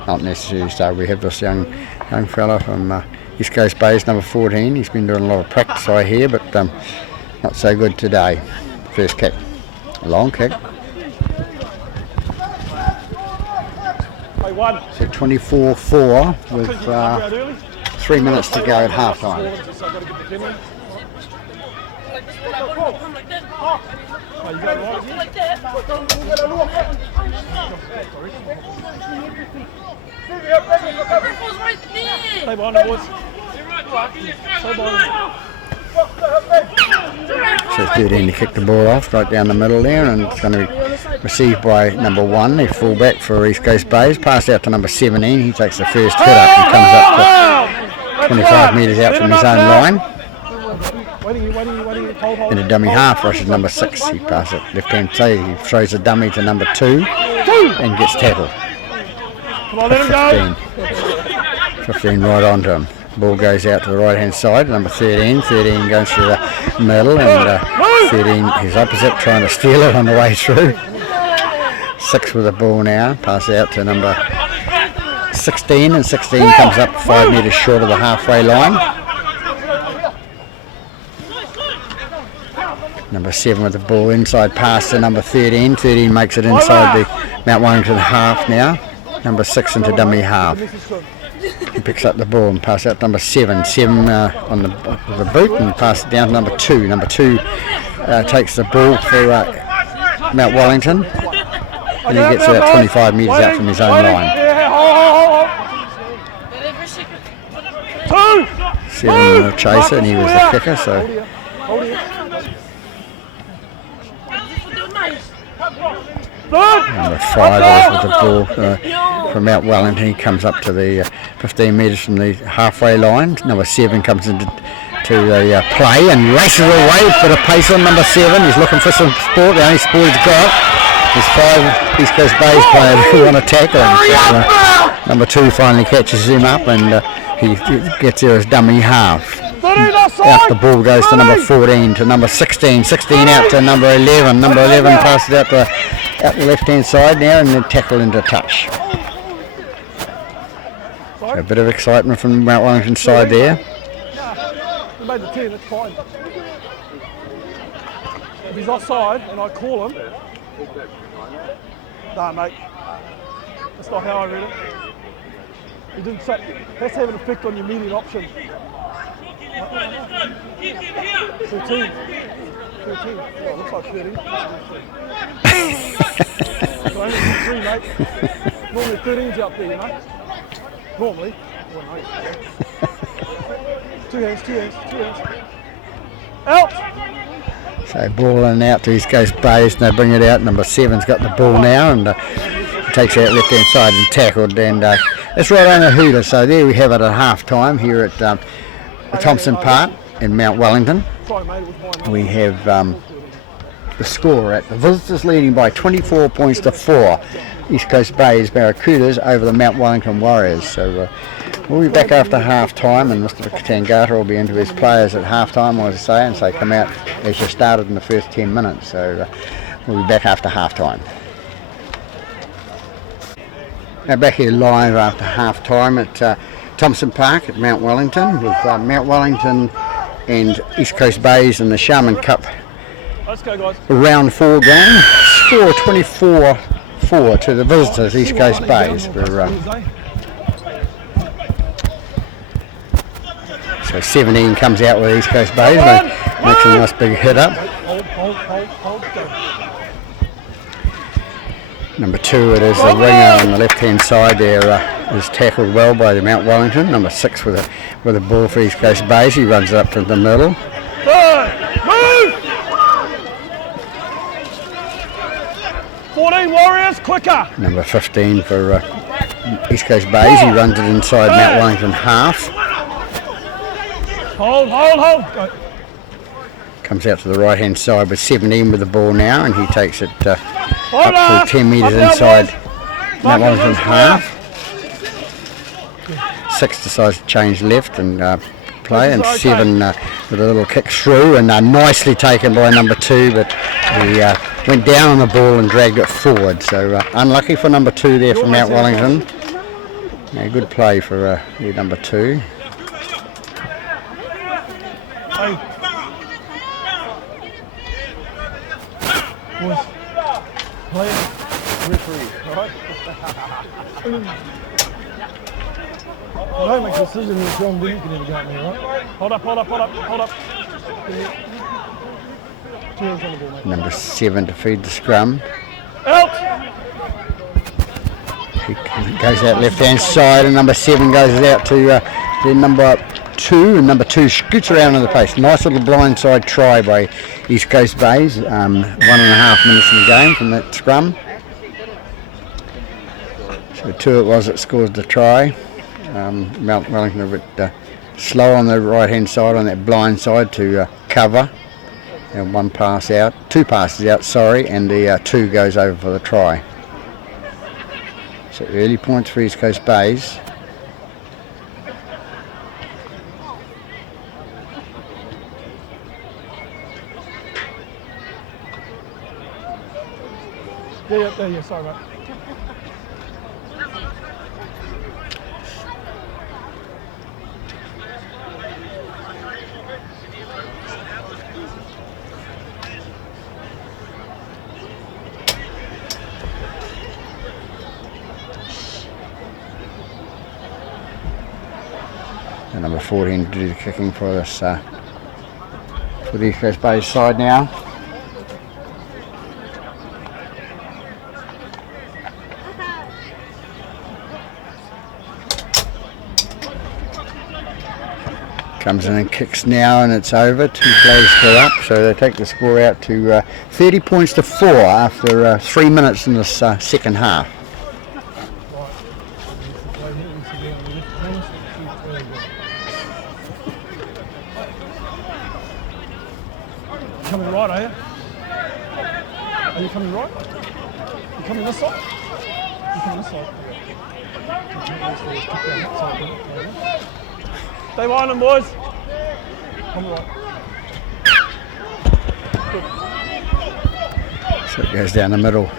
Not necessarily so. We have this young fella from East Coast Bays, number 14. He's been doing a lot of practice, I hear, but not so good today. First kick. Long kick. So 24-4 with 3 minutes to go at half time. Oh, you got it right. Stay behind the boys. Stay behind. So 13 to kick the ball off right down the middle there, and it's going to be received by number 1, the fullback for East Coast Bays. Passed out to number 17. He takes the first hit up. He comes up to 25 metres out from his own line. In a dummy half rushes number 6. He passes it left hand side. He throws the dummy to number 2 and gets tackled. Come on, let him go. 15 right onto him. Ball goes out to the right hand side. Number 13. 13 goes to the middle, and 13 his opposite, trying to steal it on the way through. 6 with the ball now. Pass out to number 16, and 16 comes up 5 metres short of the halfway line. Number 7 with the ball inside pass to number 13. 13 makes it inside the Mt Wellington half now. Number 6 into dummy half. He picks up the ball and passes out to number 7. 7 on the boot and passes it down to number 2. Number 2 takes the ball for Mt Wellington, and he gets about 25 metres out from his own line. 7 the chaser, and he was the kicker, so. Number 5 with the ball from Mt Wellington. He comes up to the 15 metres from the halfway line. Number 7 comes into the play and races away. Bit of pace on number 7. He's looking for some sport. The only sport he's got is 5 East Coast Bays players who want to tackle him. Number 2 finally catches him up, and he gets there as dummy half. Out the ball goes to number 14 to number 16. 16 out to number 11. Number 11 passes out the left hand side now, and then tackle into touch. So a bit of excitement from Mt Wellington side there. He made the 10, that's fine. If he's offside and I call him, nah mate, that's not how I read it. He didn't say, that's having an effect on your immediate option. 13. 13. Oh, looks like 30. Only 3, mate. Normally 13's out there, you know. Normally. Oh, no. 2 hands. Out! So ball in and out to East Coast Bays, and they bring it out. Number 7's got the ball now, and takes it out left hand side and tackled, and it's right on the hooter. So there we have it at half time here at Thompson Park in Mt Wellington. We have the score at the visitors leading by 24 points to 4. East Coast Bays Barracudas over the Mt Wellington Warriors. So we'll be back after half time, and Mr. Tangata will be into his players at half time, as I say, and say come out as you started in the first 10 minutes. So we'll be back after half time. Now back here live after half time at Thompson Park at Mt Wellington, with Mt Wellington and East Coast Bays in the Sharman Cup round 4 game. Score 24-4 to the visitors, East Coast Bays. So 17 comes out with East Coast Bays, and makes a nice big hit up. Number 2, it is the winger on the left hand side there, is tackled well by the Mt Wellington. Number 6 with a ball for East Coast Bays. He runs it up to the middle. Move! 14 Warriors, quicker! Number 15 for East Coast Bays. He runs it inside Mt Wellington half. Hold. Go. Comes out to the right hand side with 17 with the ball now, and he takes it up to 10 metres inside Mt Wellington half. 6 decides to change left and play, and 7 with a little kick through, and nicely taken by number 2, but he went down on the ball and dragged it forward. So unlucky for number 2 there from Mt Wellington. Yeah, good play for number 2. Boys, play it, referee, alright? I don't make a decision if John Dean can never got me, right? Hold up. 2 hands on the ball, mate. Number 7 to feed the scrum. Out! He goes out left hand side, and number 7 goes out to the number 2, and number 2 scoots around in the pace. Nice little blindside try by East Coast Bays. 1.5 minutes in the game from that scrum. So 2 it was that scored the try. Mt Wellington a bit slow on the right hand side on that blind side to cover. And 1 pass out, 2 passes out, sorry, and the 2 goes over for the try. So early points for East Coast Bays. Yeah, sorry, mate. And number 14 to do the kicking for this for the East Coast Bays side now. Comes in and kicks now, and it's over. 2 players still up, so they take the score out to 30 points to 4 after 3 minutes in this second half. Coming right, are you? Are you coming right? You coming this side? You coming this side? Stay behind them, boys. Come right. So it goes down the middle.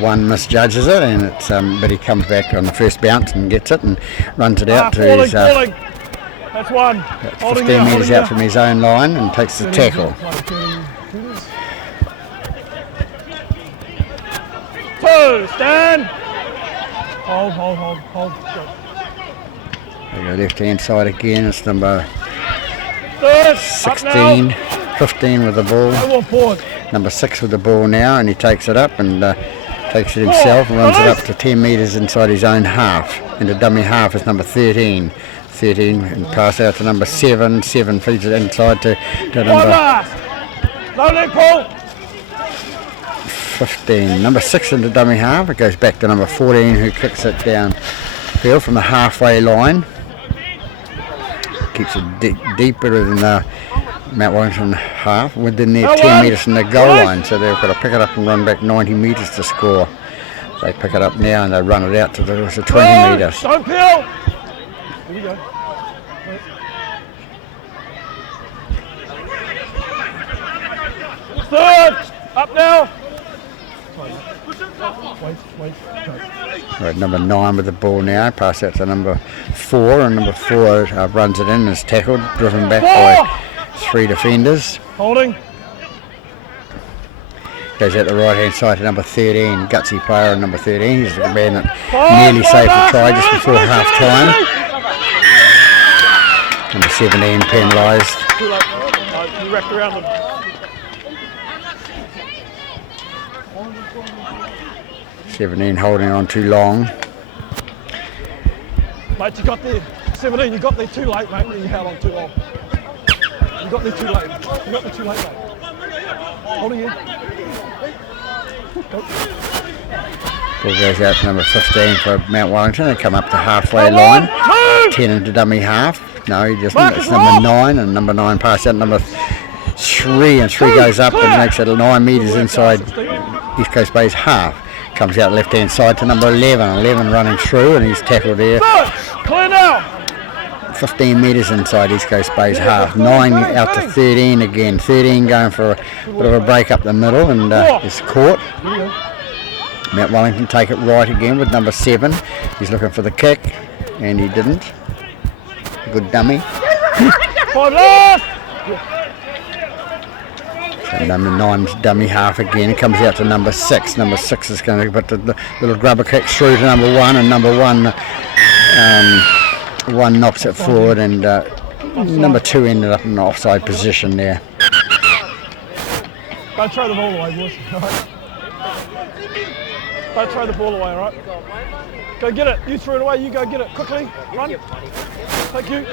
1 misjudges it, and it's but he comes back on the first bounce and gets it and runs it out to his falling. That's 1. 15 metres out from his own line and takes the tackle. 2, stand. Hold. They go left hand side again. It's number 16, 15 with the ball. Number 6 with the ball now, and he takes it up and takes it himself and runs it up to 10 metres inside his own half. And the dummy half is number 13. 13 and pass out to number 7. 7 feeds it inside to number 15. Number 6 in the dummy half. It goes back to number 14, who kicks it down field from the halfway line. Keeps it deeper than the Mt Wellington half, within their 10 metres from the goal line, so they've got to pick it up and run back 90 metres to score. They pick it up now and they run it out to the 20 metres. Don't peel! Here we go. Third! Up now! Wait. Right, number 9 with the ball now. Pass out to number 4, and number 4 runs it in and is tackled, driven back by 3 defenders. Holding. Goes out the right hand side to number 13, gutsy player on number 13. He's the man that nearly saved the try just before half time. Number 17 penalised. Too late. You wrapped around them. '17 holding on too long. Mate, you got there. 17, you got there too late, mate. You held on too long. You got there too late. Mate. Holding you. Ball goes out to number 15 for Mt Wellington. They come up the halfway line. 10 into dummy half. No, he doesn't. It's number 9, and number 9 pass out number 3, and 3 goes up and makes it 9 metres inside East Coast Bays half. Comes out left hand side to number 11. 11 running through, and he's tackled there. Clear now. 15 metres inside East Coast Bays half. 9 out to 13 again. 13 going for a bit of a break up the middle, and is caught. Mt Wellington take it right again with number 7. He's looking for the kick, and he didn't. Good dummy. 5 left. So number 9's dummy half again. It comes out to number 6. Number 6 is going to put the little grubber kick through to number 1, and number 1 knocks it forward, and number 2 ended up in an offside position there. Don't throw the ball away, boys. All right? Don't throw the ball away, all right? Go get it. You threw it away. You go get it. Quickly. Run. Thank you.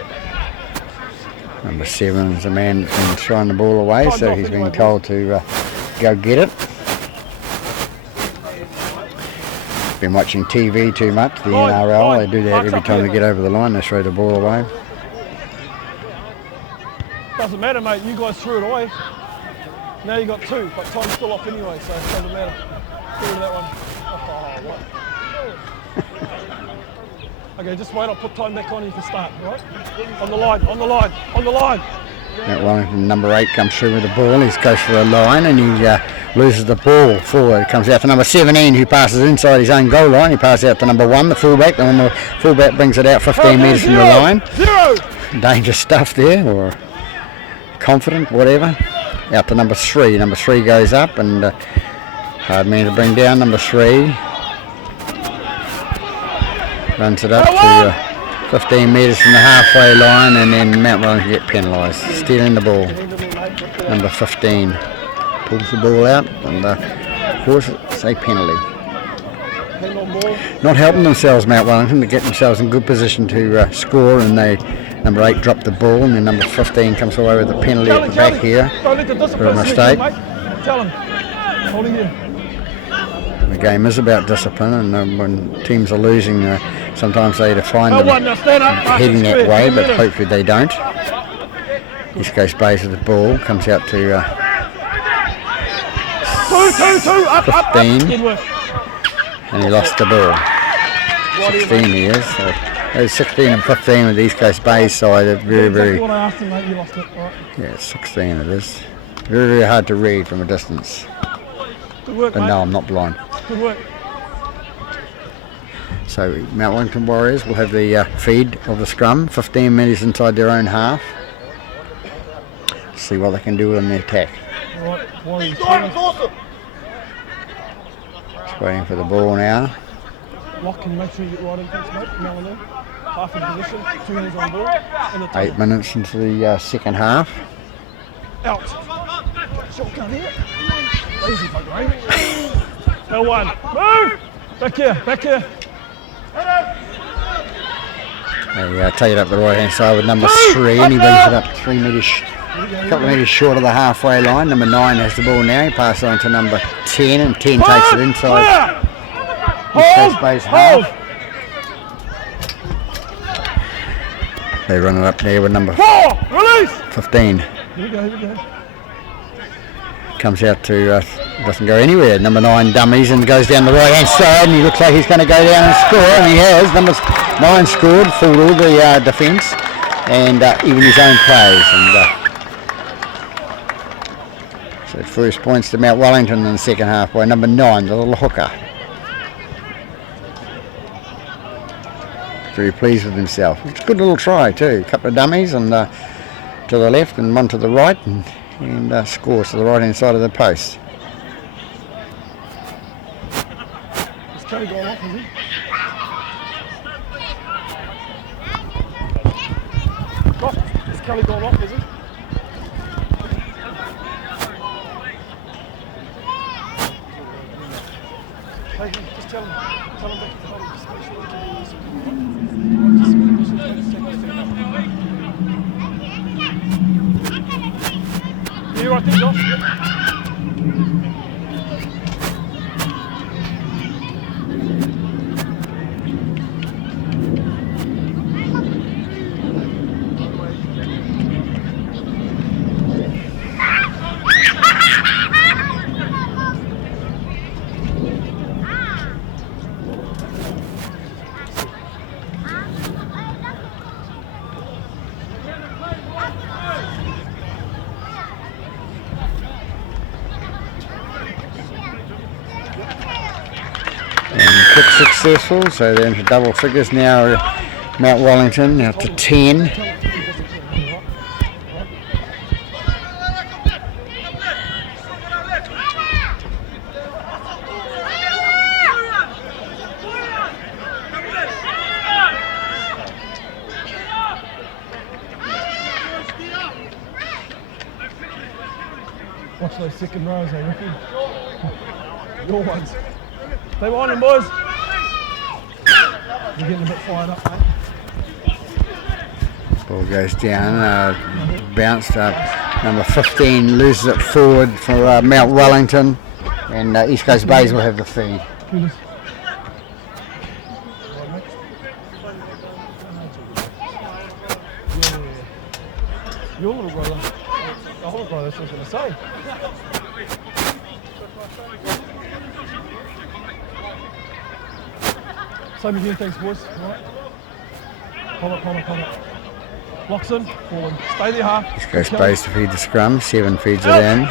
Number 7 is the man that's been throwing the ball away, so he's been told to go get it. Been watching TV too much, the NRL. They do that every time they get over the line. They throw the ball away. Doesn't matter, mate. You guys threw it away. Now you got 2, but time's still off anyway, so it doesn't matter. Get rid of that one. Okay, just wait. I'll put time back on. You can start, all right? On the line, on the line, on the line. Mt Wellington, number 8 comes through with the ball. He goes for the line and he loses the ball forward. It comes out to number 17 who passes inside his own goal line. He passes out to number 1, the fullback. The fullback brings it out 15 metres from the line. Dangerous stuff there, or confident, whatever. Out to number 3. Number 3 goes up and hard man to bring down. Number 3 runs it up to 15 metres from the halfway line, and then Mt Wellington get penalised. Stealing the ball. Number 15 pulls the ball out, and of course it's a penalty. Not helping themselves, Mt Wellington, to get themselves in good position to score, and number 8 dropped the ball, and then number 15 comes away with a penalty at the back here for a mistake. Tell him. Holding you. The game is about discipline, and when teams are losing, sometimes they define them heading that way, but hopefully they don't. East Coast Bays with the ball, comes out to 15, and he lost the ball. 16 he is. So those 16 and 15 with the East Coast Bays side are very, yeah, 16 it is. Very, very hard to read from a distance. Good work, but no, I'm not blind. Good work. So Mt Wellington Warriors will have the feed of the scrum, 15 metres inside their own half. See what they can do in the attack. Right, Just waiting for the ball now. Lock, can you make sure you get right in, thanks mate. Melanie. Half in position, 2 hands on ball. 8 minutes into the second half. Out. Shotgun here. Easy fucker, eh? L1. Move! Back here, back here. They take it up the right hand side with number 3, and he brings it up 3 metres, a couple of metres short of the halfway line. Number 9 has the ball now. He passes on to number 10, and 10 takes it inside. Hold! Hold! They run it up there with number 4. Release! 15. Here we go, here we go. Comes out to, doesn't go anywhere. Number 9 dummies and goes down the right hand side, and he looks like he's going to go down and score, and he has. Number 9 scored, fooled all the defence and even his own players. And so first points to Mt Wellington in the second half by number 9, the little hooker. Very pleased with himself. It's a good little try too. A couple of dummies and to the left and one to the right, and scores to the right hand side of the post. Is Kelly going off, is he? Is Kelly going off, is he? Hey, just tell him that. You right there, Josh? Kick successful, so they're into double figures now. Mt Wellington now to 10. Watch those second rows, eh, Ricky? Your ones. Stay on them, boys. You're getting a bit fired up, mate. Ball goes down, bounced up. Number 15 loses it forward for Mt Wellington, and East Coast Bays will have the feed. Your little brother. Oh, little brother, that's what I was going to say. Same again, thanks, boys. Right. Hold up. Locks in, forward. Stay there, half. East Coast Bays to feed the scrum, 7 feeds it in.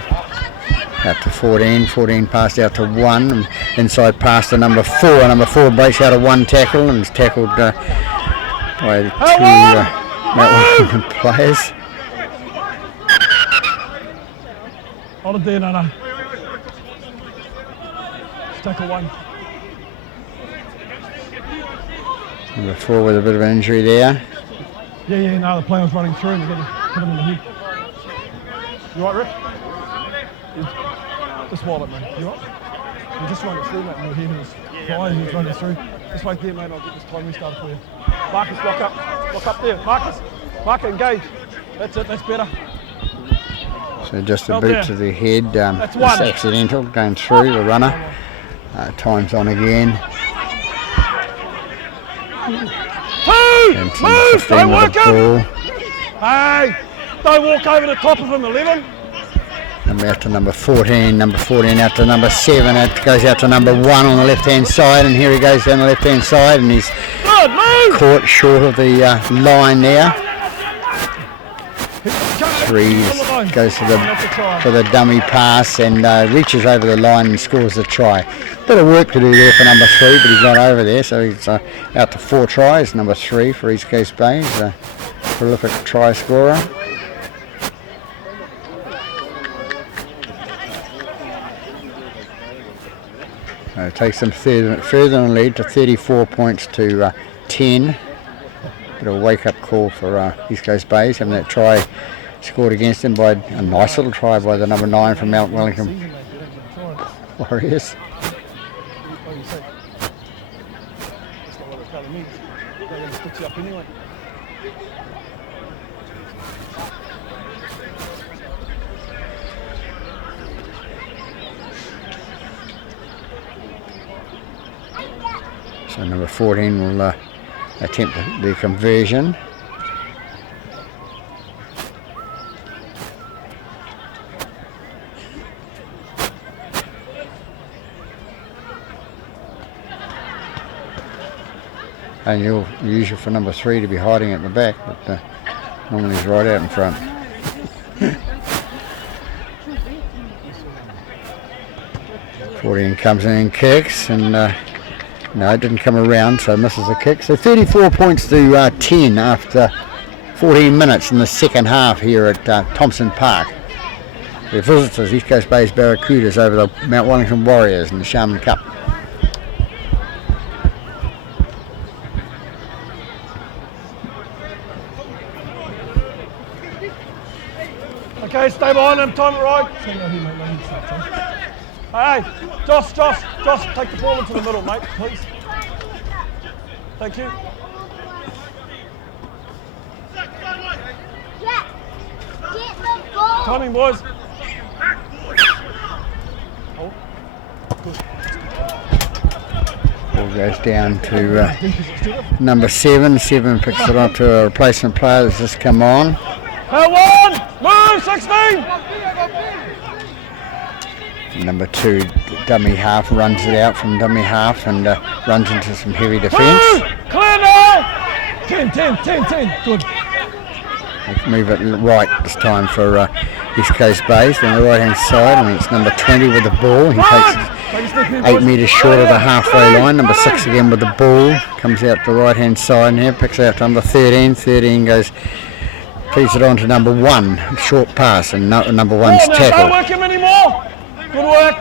Out to 14, 14 passed out to 1, and inside pass to number 4. Number 4 breaks out of 1 tackle and is tackled by 2 Mt Wellington players. Hold it there, Nana. Tackle 1. Number 4 with a bit of an injury there. Yeah, no, the player was running through and you got to hit him in the head. You right, Rick? Just hold it, mate. You right? You just run it through, mate, and your head was flying, he was running through. Just wait there, mate, I'll get this time restarted for you. Marcus, lock up. Lock up there. Marcus, engage. That's it, that's better. So just a boot to the head, That's it's one. accidental, going through the runner. Time's on again. 2! And Move! Don't work him! ball. Hey! Don't walk over the top of him, 11. And out to number 14, number 14 out to number 7, it goes out to number 1 on the left hand side, and here he goes down the left hand side, and he's Good, move! caught short of the line there. 3 goes for the dummy pass and reaches over the line and scores the try. Bit of work to do there for number 3, but he's not over there, so he's out to 4 tries. Number 3 for East Coast Bays, a prolific try scorer. Takes them further in the lead to 34 points to 10. Bit of a wake-up call for East Coast Bays, having that try scored against him by a nice little try by the number 9 from Mt Wellington Warriors. So number 14 will attempt the conversion. And usual for number 3 to be hiding at the back, but normally he's right out in front. Comes in and kicks, and no, it didn't come around, so misses the kick. So 34 points to 10 after 14 minutes in the second half here at Thompson Park. The visitors, East Coast Bays Barracudas, over the Mt Wellington Warriors in the Sharman Cup. Okay, stay behind him, time it right. Hey, Josh, take the ball into the middle, mate, please. Thank you. Timing, boys. Ball goes down to number 7. 7 picks it up to a replacement player that's just come on. L1, move, 16. Number 2, dummy half, runs it out from dummy half and runs into some heavy defence. Clear now. 10. Good. Move it right this time for East Coast Bays on the right hand side, and it's number 20 with the ball. He takes 8 metres short of the halfway line. Number 6 again with the ball, comes out the right hand side here, picks out number 13. 13 goes, feeds it on to number 1, short pass, and number 1's tackle. Don't work him anymore. Good work.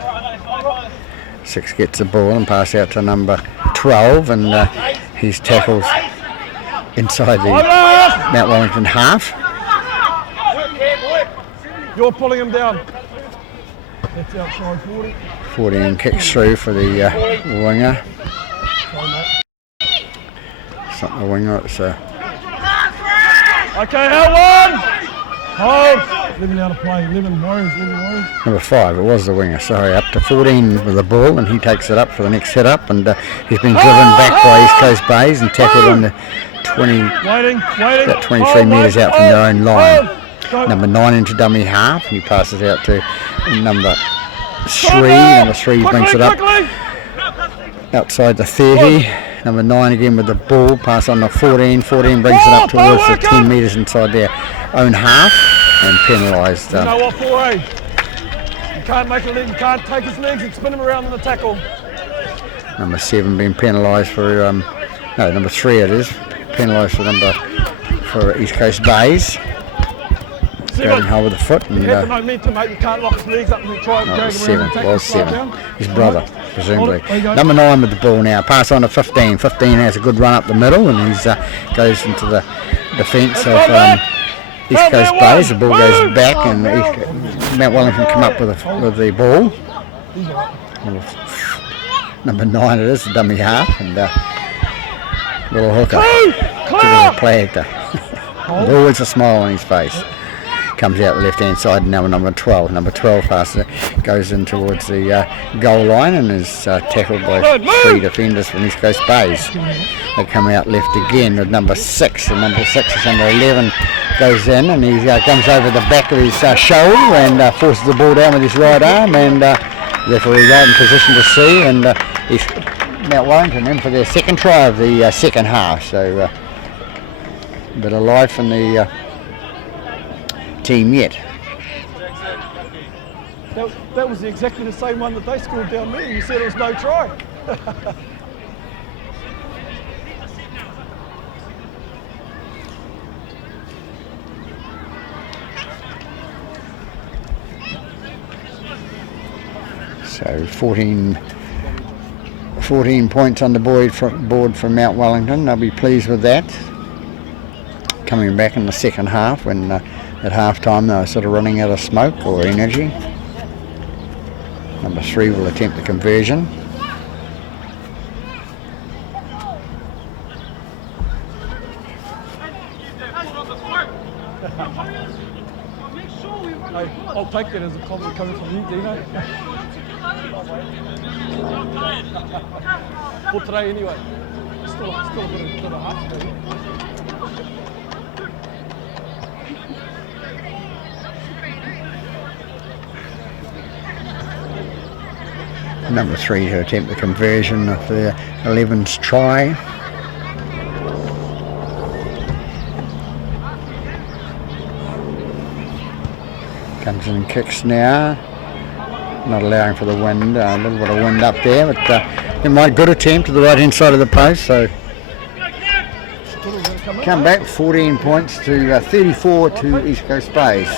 6 gets the ball and pass out to number 12, and he's tackles inside the Mt Wellington half. You're pulling him down. That's outside 40. 14 kicks through for the winger. Sorry, mate. It's not the winger, it's Okay, out one! Hold! 11 out of play, 11 Warriors. number 5. It was the winger, sorry. Up to 14 with the ball, and he takes it up for the next hit up, and he's been driven back by East Coast Bays and tackled on the 20, about 23 metres out from their own line. Number 9 into dummy half, and he passes out to number 3. Number 3 brings it up outside the 30. Number 9 again with the ball, pass on the 14. 14 brings it up towards the 10 metres inside their own half and penalised. You know what, 4A? You can't make a leg, you can't take his legs and spin him around in the tackle. Number 7 being penalised for, no, number 3 it is, penalised for East Coast Bays. Grabbing hold with the foot. And, you have the momentum, mate, you can't lock his legs up and try and drag him around and tackle. Was 7. His brother, presumably. Number 9 with the ball now, pass on to 15. 15 has a good run up the middle, and he's goes into the defence of East Coast Bays. The ball goes back, and Mt Wellington come up with the ball. Number 9 it is, the dummy half, and little hooker. Giving a play actor. Always a smile on his face. Comes out the left hand side, number 12. Number 12 passes, goes in towards the goal line and is tackled by 3 defenders from East Coast Bays. They come out left again with number 6, and number 6 is number 11, goes in, and he comes over the back of his shoulder and forces the ball down with his right arm, and therefore he's right in position to see, and he's Mt Wellington in for their second try of the second half. So a bit of life in the team yet. That was exactly the same one that they scored down there. You said it was no try. So 14 points on the board from Mt Wellington. They'll be pleased with that. Coming back in the second half when at half time they were sort of running out of smoke or energy. Number 3 will attempt the conversion. Hey, I'll take that as a compliment coming from you, Dino. For today anyway. Still a bit of half today. Number 3 to attempt the conversion of the 11's try. Comes in and kicks now. Not allowing for the wind, a little bit of wind up there, but it might good attempt to the right hand side of the post. So come back 14 points to 34 to East Coast Bays.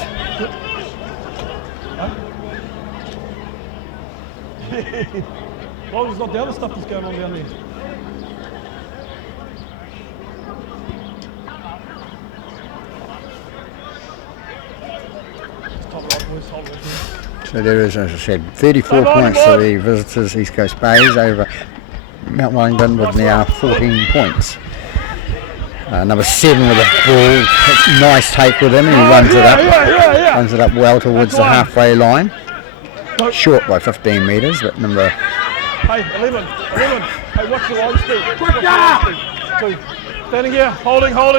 Well, there's not the other stuff that's going on down there. So there is, as I said, 34 points to the visitors, East Coast Bays, over Mt Wellington with now 14 points. Number 7 with a ball, nice take with him, and he runs it up, runs it up well towards the halfway line. Short by 15 metres, but number... Hey, 11, hey, watch your line speed. 2, standing here, holding, hold,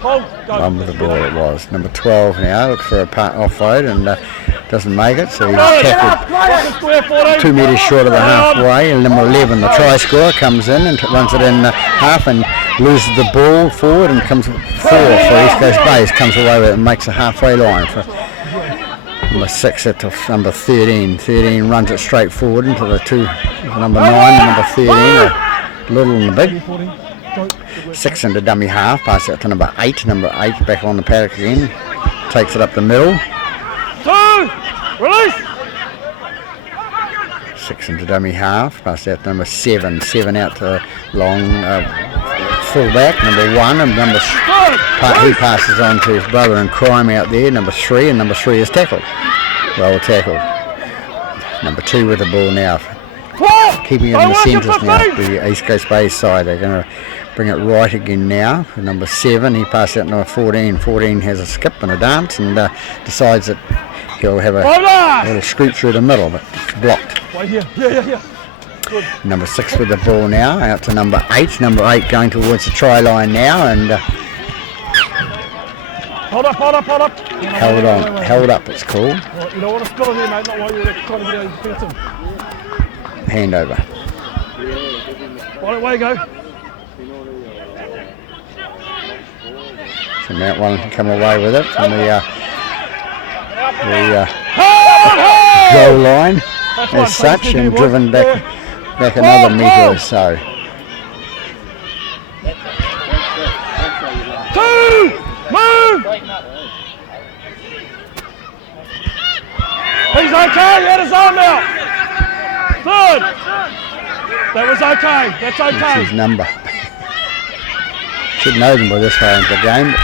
go. One with the ball it was. Number 12 now, looks for a offload and doesn't make it, so he's tackled 2 metres short of the halfway, and number 11, the try scorer, comes in and runs it in half and loses the ball forward and comes 4 for East Coast Bays, comes away with it and makes a halfway line for number 6 at number 13. 13 runs it straight forward into the number 9 and number 13, a little and big. 6 into dummy half, pass it to number 8. Number 8 back on the paddock again, takes it up the middle. 2, release. 6 into dummy half, pass out to number 7. 7 out to long full back, number 1, and he passes on to his brother in crime out there, number 3, and number 3 is tackled. Well tackled. Number 2 with the ball now. Whoa! Keeping it in the centres now, the East Coast Bay side. They're going to bring it right again now for number 7. He passed out number 14. 14 has a skip and a dance and decides that he'll have a little scoot through the middle, but it's blocked. Right here. Yeah. Good. Number 6 with the ball now, out to number 8. Number 8 going towards the try line now and Hold up. held up it's called. Right, you don't want to spill in here, mate, not while you're trying to get out defensive. Hand over. Right, away you go. So Mount Wellington come away with it from the goal line as such and driven back another metre or so. 2! Move! He's okay, he had his arm out. Good. That was okay, that's That's okay. his number. Should know them by this far into the game.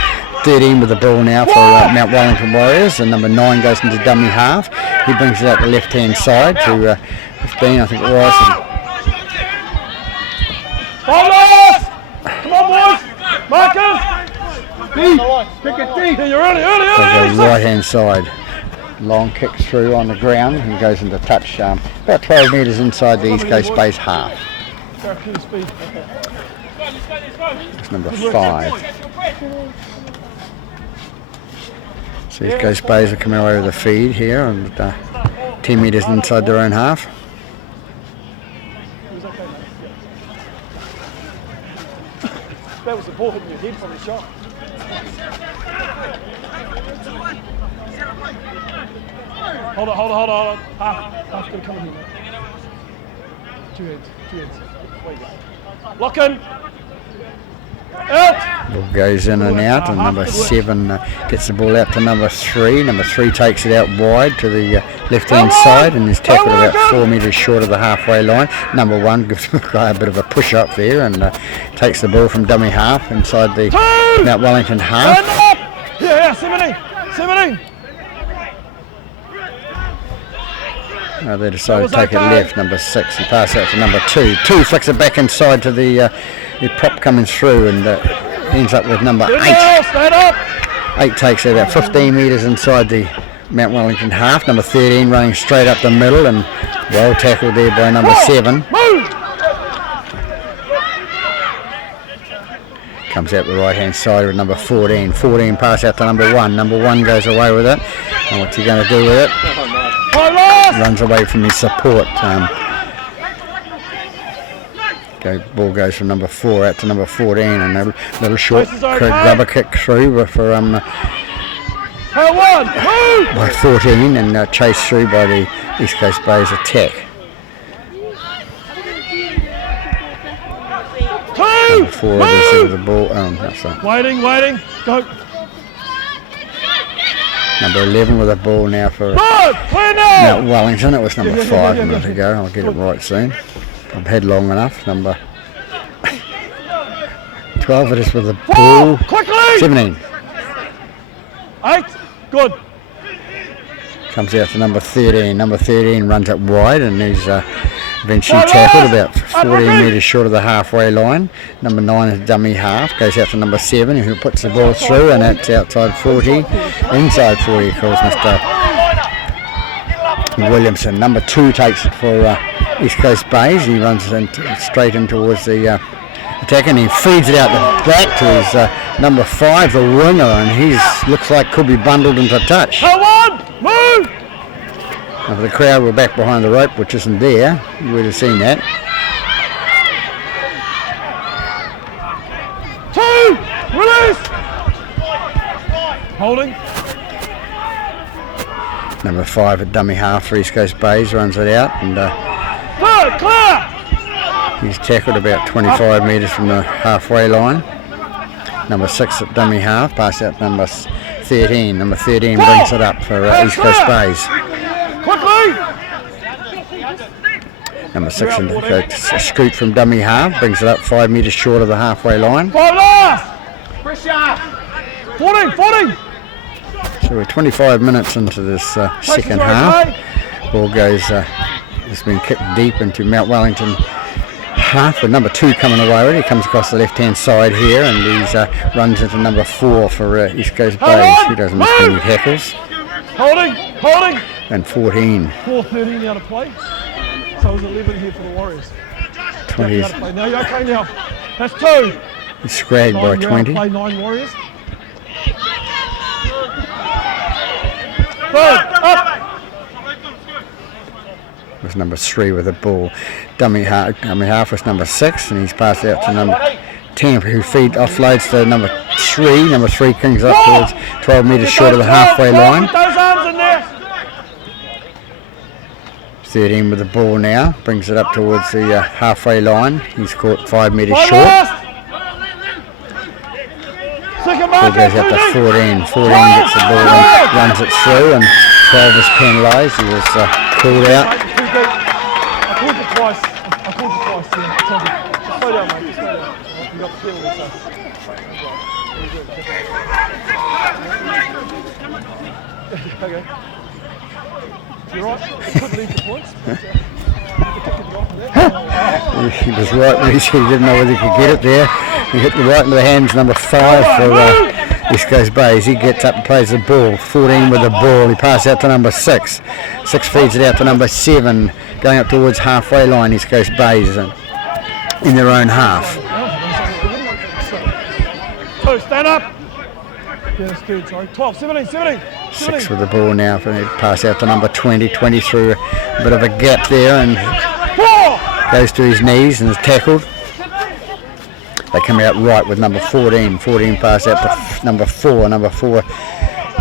13 with the ball now for Mount Wellington Warriors, and number 9 goes into dummy half. He brings it out the left hand side to 15, I think it was. Hold us! Come on, boys! Marcus! Pick it deep. Yeah, you're early. The right hand side. Long kick through on the ground and goes into touch about 12 metres inside the East Coast Bay's half. It's number 5. So East Coast Bays are coming away with a feed here and 10 metres inside their own half. That was the ball hitting your head from the shot. Hold on. Half gonna come in here, mate. Two heads. Wait. Lock in. Out. Ball goes in and out, and number 7 gets the ball out to number 3. Number 3 takes it out wide to the left-hand side and is tackled about 4 metres short of the halfway line. Number 1 gives a bit of a push-up there and takes the ball from dummy half inside the Mount Wellington half. Yeah, 17. They decide to take it left, number 6. He passes out to number 2. 2 flicks it back inside to the prop coming through and ends up with number 8. Stand up. 8 takes it about 15 metres inside the Mount Wellington half. Number 13 running straight up the middle and well tackled there by number 7. Comes out the right hand side with number 14. 14 pass out to number 1. Number 1 goes away with it. And what's he going to do with it? Runs away from his support. Ball goes from number 4 out to number 14 and a little short rubber kick through for by 14 and chased through by the East Coast Bays attack. Number 4 with the ball. That's right. Waiting. Go. Number 11 with the ball now for Mount Wellington. It was number 5 a minute ago. I'll get it right soon. I've had long enough. Number 12 it is with the ball. Quickly! 17. 8. Good. Comes out to number 13. Number 13 runs up wide and he's eventually tackled about 14 metres short of the halfway line. Number 9 is dummy half. Goes out to number 7 who puts the ball through and that's outside 40. Inside 40 calls Mr. Williamson. Number 2 takes it for East Coast Bays. He runs straight in towards the attack and he feeds it out the back to his number 5, the winger, and he looks like could be bundled into touch. Move! If the crowd were back behind the rope, which isn't there, you would have seen that. 2! Release! Holding. Number 5 at dummy half for East Coast Bays runs it out and Clear! he's tackled about 25 metres from the halfway line. Number 6 at dummy half, pass out number 13. Number 13 brings it up for East Coast Bays. Quickly! Number 6 a scoot from dummy half, brings it up 5 metres short of the halfway line. 5 last! 14! So we're 25 minutes into this second half. Ball goes, it's been kicked deep into Mt Wellington half, with number 2 coming away with it. He comes across the left hand side here, and he's runs into number 4 for East Coast Bays. He doesn't miss any tackles. Holding. And 14. 4:13 out of play. So it was 11 here for the Warriors. 20. Out of play. Now you're okay now. That's 2. He's scragged by 20. Play 9 Warriors. Up. Was number 3 with the ball. Dummy half was number 6, and he's passed out to number 10, who offloads to number 3. Number 3 kings up towards 12 metres short of the halfway line. Get those arms in there. 13 with the ball now, brings it up towards the halfway line. He's caught 5 metres One short. last. Second Ball mark. goes up to 14. 14 gets the ball and runs it through, and 12 is penalised. He was called out. I called you twice. Yeah. Just slow down, mate. Just slow down. You got the penalty, so. Okay. You're right. It could lead to points. But, He was right when he said he didn't know whether he could get it there. He hit the right into the hands, number 5 for East Coast Bays. He gets up and plays the ball. 14 with the ball. He passes out to number 6. 6 feeds it out to number 7. Going up towards halfway line, East Coast Bays in their own half. So stand up. Yeah, that's good, sorry. 12, 17. 6 with the ball now. Pass out to number 20. 20 through a bit of a gap there and goes to his knees and is tackled. They come out right with number 14. 14 pass out to number 4. Number 4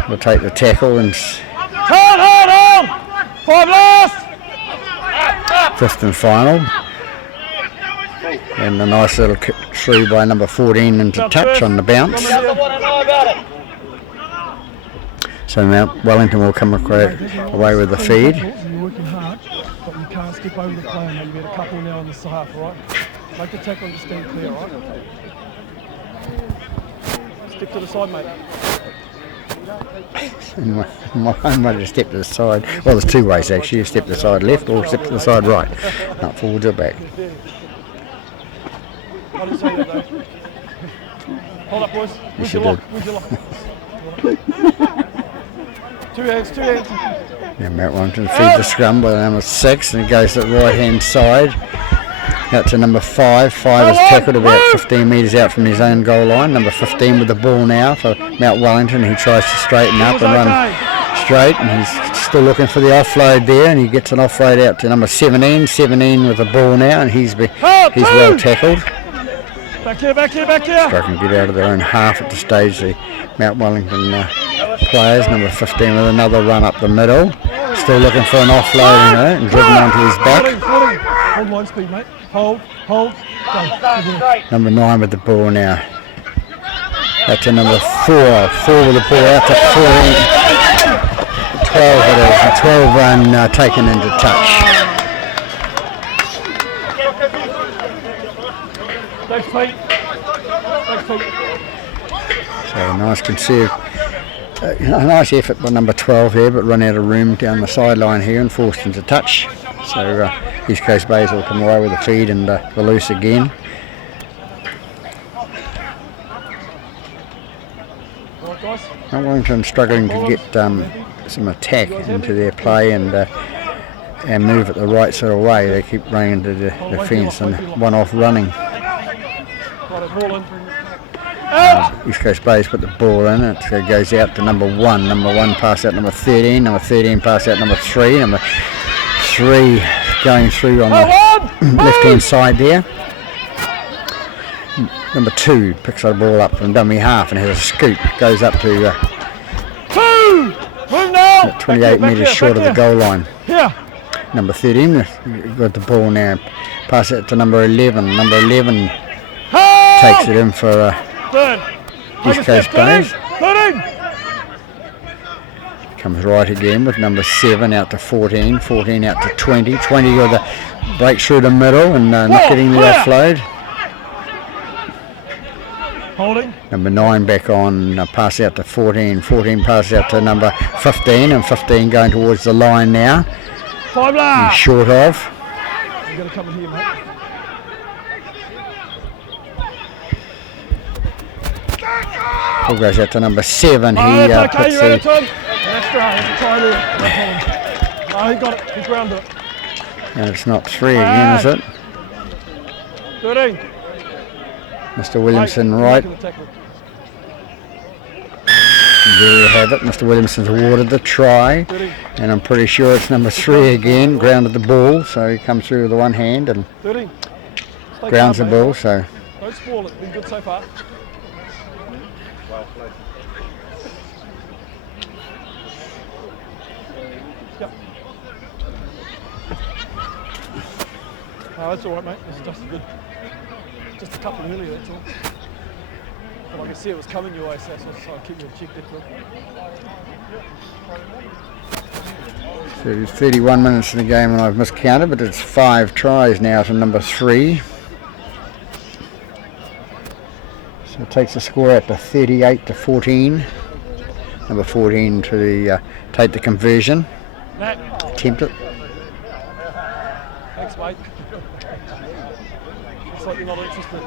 will take the tackle and Hold! 5 last! 5th and final. And a nice little kick through by number 14 into touch on the bounce. So Mt Wellington will come away with the feed. You're working hard, but you can't skip over the play, mate. You get a couple now in this half, right? Make the tackle and just stand clear, right? Stick to the side, mate. One way to step to the side. Well, there's 2 ways actually. You step to the side left or step to the side right. Not forwards or back. I didn't say that, though. Hold up, boys. Where's your lock? 2 hands. Yeah, Mt Wellington feed the scrum by number 6, and it goes to the right hand side. Out to number 5. 5 is tackled about 15 metres out from his own goal line. Number 15 with the ball now for Mt Wellington. He tries to straighten up and run straight, and he's still looking for the offload there, and he gets an offload out to number 17. 17 with the ball now, and he's well tackled. Back here. Struggling to get out of their own half at the stage. The Mt Wellington players. Number 15 with another run up the middle. Still looking for an offload and driven onto his back. Hold line speed, mate. Hold. Go. Number 9 with the ball now. Out to number 4. 4 with the ball out to 14. 12 it is. A 12 run taken into touch. Thanks, Pete. So nice conserve. A nice effort by number 12 there, but run out of room down the sideline here and forced into touch. So East Coast Bays will come away with the feed and the loose again. Mt Wellington struggling to get some attack into their play and move it the right sort of way. They keep running into the fence and one off running. East Coast Bays put the ball in. It goes out to number 1. Number 1 pass out number 13. Number 13 pass out number 3. Number 3 going through on the left hand side there. Number 2 picks the ball up from dummy half and has a scoop. Goes up to 28 metres short of the goal line. Number 13 got the ball now. Pass it to number 11. Number 11 takes it in for East Coast Bays. Comes right again with number 7 out to 14. 14 out to 20. 20 with a break through the middle and not getting the offload. Holding. Number 9 back on, pass out to 14. 14 pass out to number 15, and 15 going towards the line now. Five left. Short of. You're going to come in here, mate. Ball goes out to number 7. Oh, He that's okay, puts you read it the, to him. An extra, there's a try there. No problem. No, he got it, he grounded it. and it's not 3 again, is it? 13. Mr. Williamson Mate, right. making the tackle. There you have it. Mr. Williamson's awarded the try, 13. and I'm pretty sure it's number 3 again. Grounded the ball, so he comes through with the one hand and 13. Stay grounds the calm, ball. mate. So Don't spoil it, been good so far. Well played. Yep. No, that's all right, mate. This is just good. Just a couple earlier, that's all. But I can see it was coming your way, so that's why I keep you in check there, Phil. 31 minutes in the game, and I've miscounted, but it's 5 tries now to number 3. So it takes the score out to 38-14. Number 14 to the take the conversion. Nat, Attempt it. thanks, mate. Looks like you're not interested.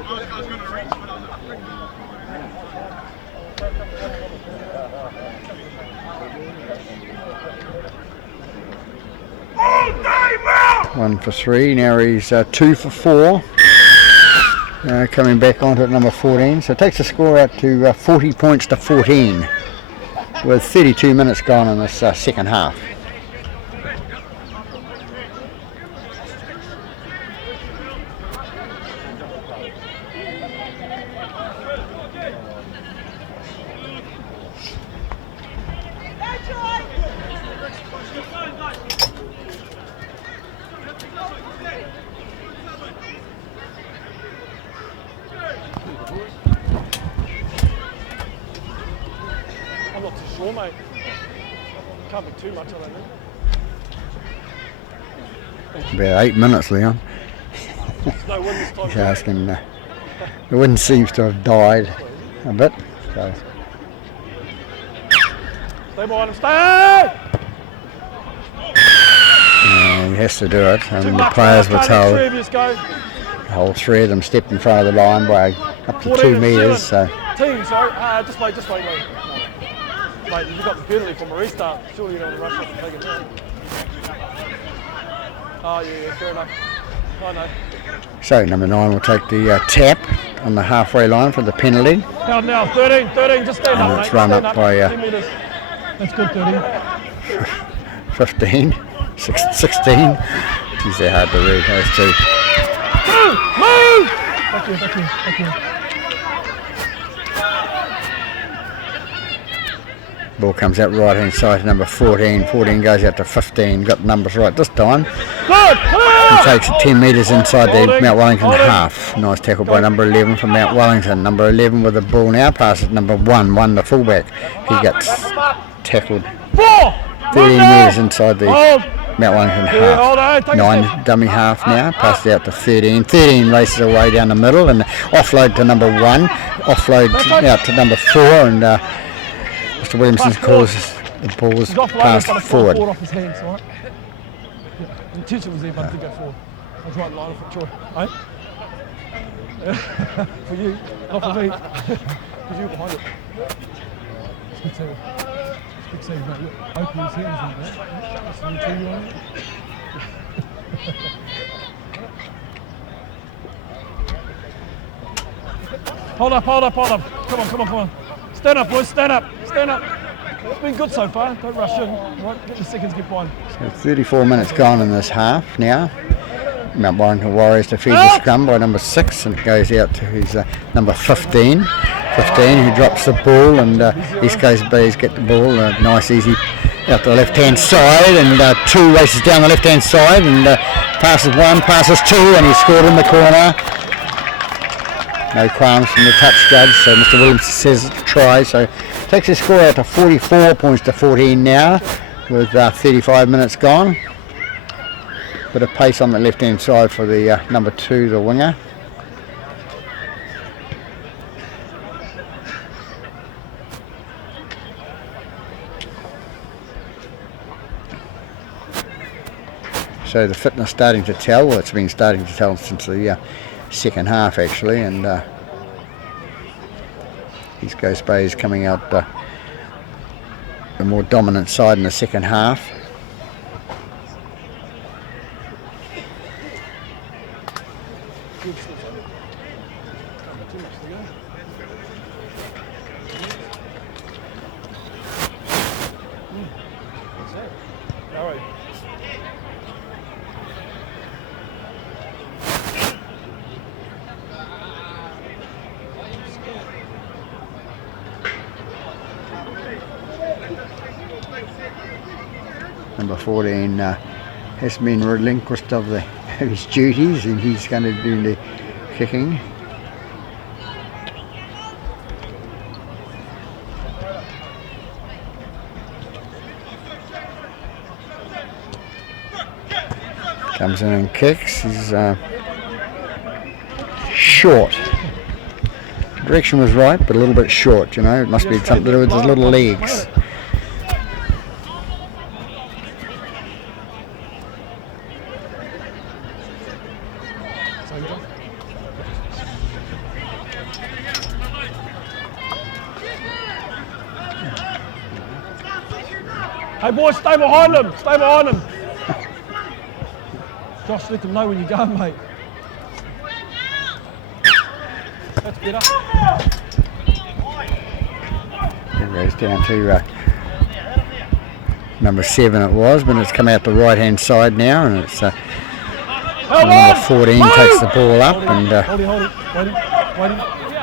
One for 3. Now he's 2 for 4. Coming back onto at number 14. So it takes the score out to 40 points to 14 with 32 minutes gone in this second half. I'm not too sure, mate. Can't be too much, I don't think. About 8 minutes, Leon. There's no wind this time. He's asking. The wind seems to have died a bit. So Stay behind him, stay! he has to do it. Too And the much, players mate. were Can't let told. 3 of yous go. The whole 3 of them stepped in front of the line by up to 14 2 and metres. 7. So Team, sorry. Just wait, mate. Mate, you got the penalty from a restart. Surely you don't want to rush up and take it down. Oh, yeah, fair enough. I know. So number 9 will take the tap on the halfway line for the penalty. Now, 13, just stand And up, it's mate. run Stand up by, 10 metres. That's good, 13. 15, 16. Geez, they're hard to read, those 2. Move! Thank you. Ball comes out right hand side to number 14. 14 goes out to 15. Got the numbers right this time. Good, He takes it 10 metres inside the Holding, Mount Wellington holding. half. Nice tackle by number 11 from Mount Wellington. Number 11 with the ball now passes number 1 the fullback. He gets tackled 4! 13 metres inside the Hold! Mount Wellington Yeah, hold on, half. take a 9 step. dummy half now. Passes out to 13. 13 races away down the middle and offload to number 1. Offload out to number 4 and Mr. Williamson Pass forward. calls the ball's He's offloaded, passed but it's forward. forward off his hands, all right? Yeah, the intention was there, but it did go forward. I was right in line of it, Troy. Eh? For you, not for me. Because you were behind it. It's good save. It's good save, mate. Look, open his hands in there. That's the new two you on it. Hold up. Come on. Stand up, boys, stand up. It's been good so far. Don't rush in. All right, get the seconds, get behind. So 34 minutes gone in this half now. Mount Wellington Warriors defeat the scrum by number 6 and goes out to his number 15. 15 who drops the ball and East Coast Bees get the ball. Nice easy out the left hand side and 2 races down the left hand side and passes 1, passes 2 and he scored in the corner. No qualms from the touch judge, so Mr. Williams says it's a try, so takes his score out to 44 points to 14 now with 35 minutes gone. Bit of pace on the left hand side for the number 2, the winger. So the fitness starting to tell. Well, it's been starting to tell since the second half actually, and East Coast Bay is coming out the more dominant side in the second half. Number 14 has been relinquished of his duties, and he's going to do the kicking. Comes in and kicks. He's short. Direction was right, but a little bit short. You know, it must be something to do with his little legs. Hey boys, stay behind him, stay behind him. Josh, let them know when you're going, mate. That's better. It goes down to number 7 it was, but it's come out the right hand side now, and it's number 14 takes the ball up, and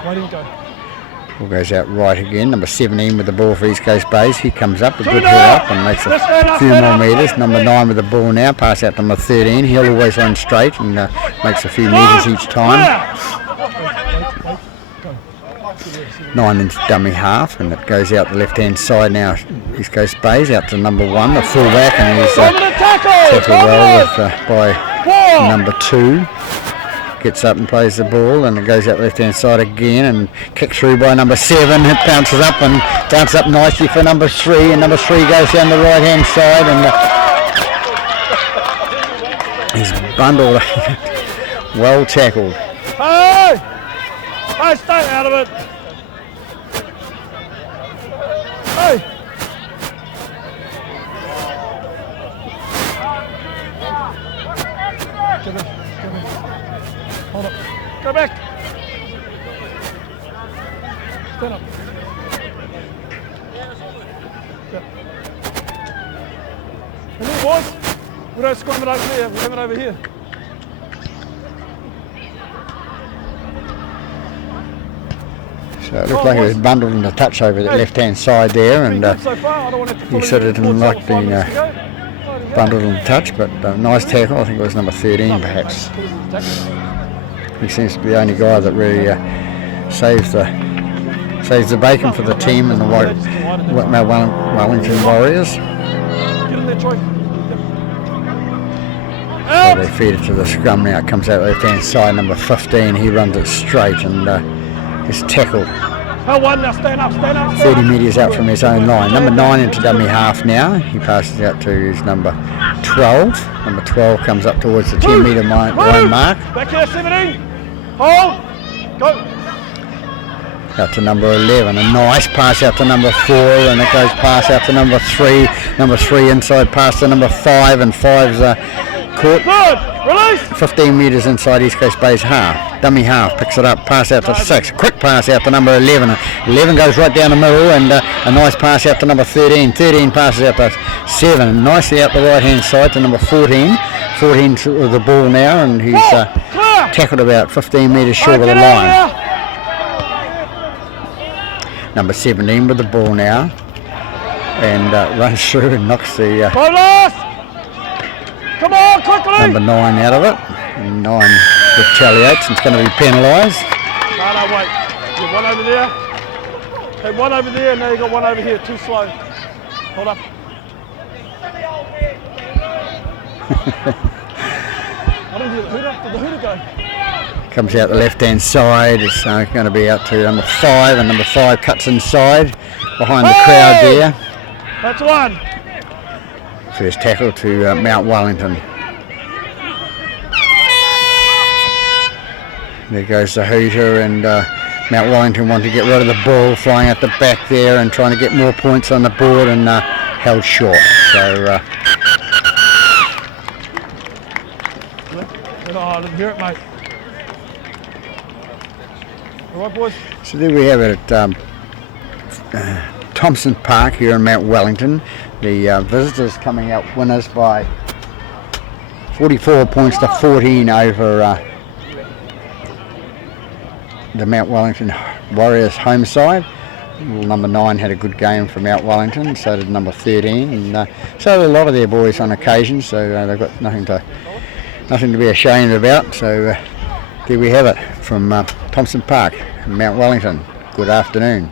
waiting, go. ball goes out right again. Number 17 with the ball for East Coast Bays. He comes up, a good hit up and makes a few more metres. Number 9 with the ball now, pass out to number 13. He'll always run straight and makes a few metres each time. 9 into dummy half, and it goes out the left hand side now. East Coast Bays out to number 1, the full back, and he's tackled well with, by number 2. Gets up and plays the ball, and it goes out the left hand side again and kicked through by number 7. It bounces up and bounces up nicely for number 3, and number 3 goes down the right hand side, and he's bundled. Well tackled. Hey! Hey, stay out of it! Hey! Come in. Hold up. Go back. Stand up. Yeah. Come here, boys. We don't scrum it over there. We have it over here. So it looked like it was bundled in the touch over the left hand side there, and he said it didn't like being bundled in the touch, but nice tackle. I think it was number 13 perhaps. He seems to be the only guy that really saves the bacon for the team and the Mt Wellington Warriors. So they feed it to the scrum now. It comes out left hand side. Number 15, he runs it straight and is tackled. 30 metres out from his own line. Number 9 into dummy half now. He passes out to his number 12. Number 12 comes up towards the 10 metre line mark. Back here, 17. Hold. Go. Out to number 11. A nice pass out to number 4, and it goes pass out to number 3. Number 3 inside pass to number 5, and 5's caught. Good. Release. 15 metres inside East Coast Bay's half. Dummy half picks it up. Pass out to 6. Quick pass out to number 11. 11 goes right down the middle, and a nice pass out to number 13. 13 passes out to 7. Nicely out the right hand side to number 14. 14 with the ball now, and he's tackled about 15 metres short of the line. Number 17 with the ball now, and runs through and knocks the come on, quickly! number 9 out of it. And 9 retaliates, and it's going to be penalised. No, wait. You have one over there. Hey, one over there, and now you got one over here. Too slow. Hold up. I don't hear the hooter. Did the hooter go? Comes out the left-hand side. It's going to be out to number 5, and number 5 cuts inside behind the crowd there. That's one. First tackle to Mt Wellington. There goes the hooter, and Mount Wellington want to get rid of the ball flying at the back there and trying to get more points on the board, and held short. So Oh, I didn't hear it, mate. All right, boys. So there we have it at Thompson Park here in Mount Wellington. The visitors coming out winners by 44 points to 14 over the Mount Wellington Warriors home side. Number 9 had a good game for Mount Wellington, so did number 13, and so did a lot of their boys on occasion, so they've got nothing to be ashamed about. So there we have it from Thompson Park, Mount Wellington. Good afternoon.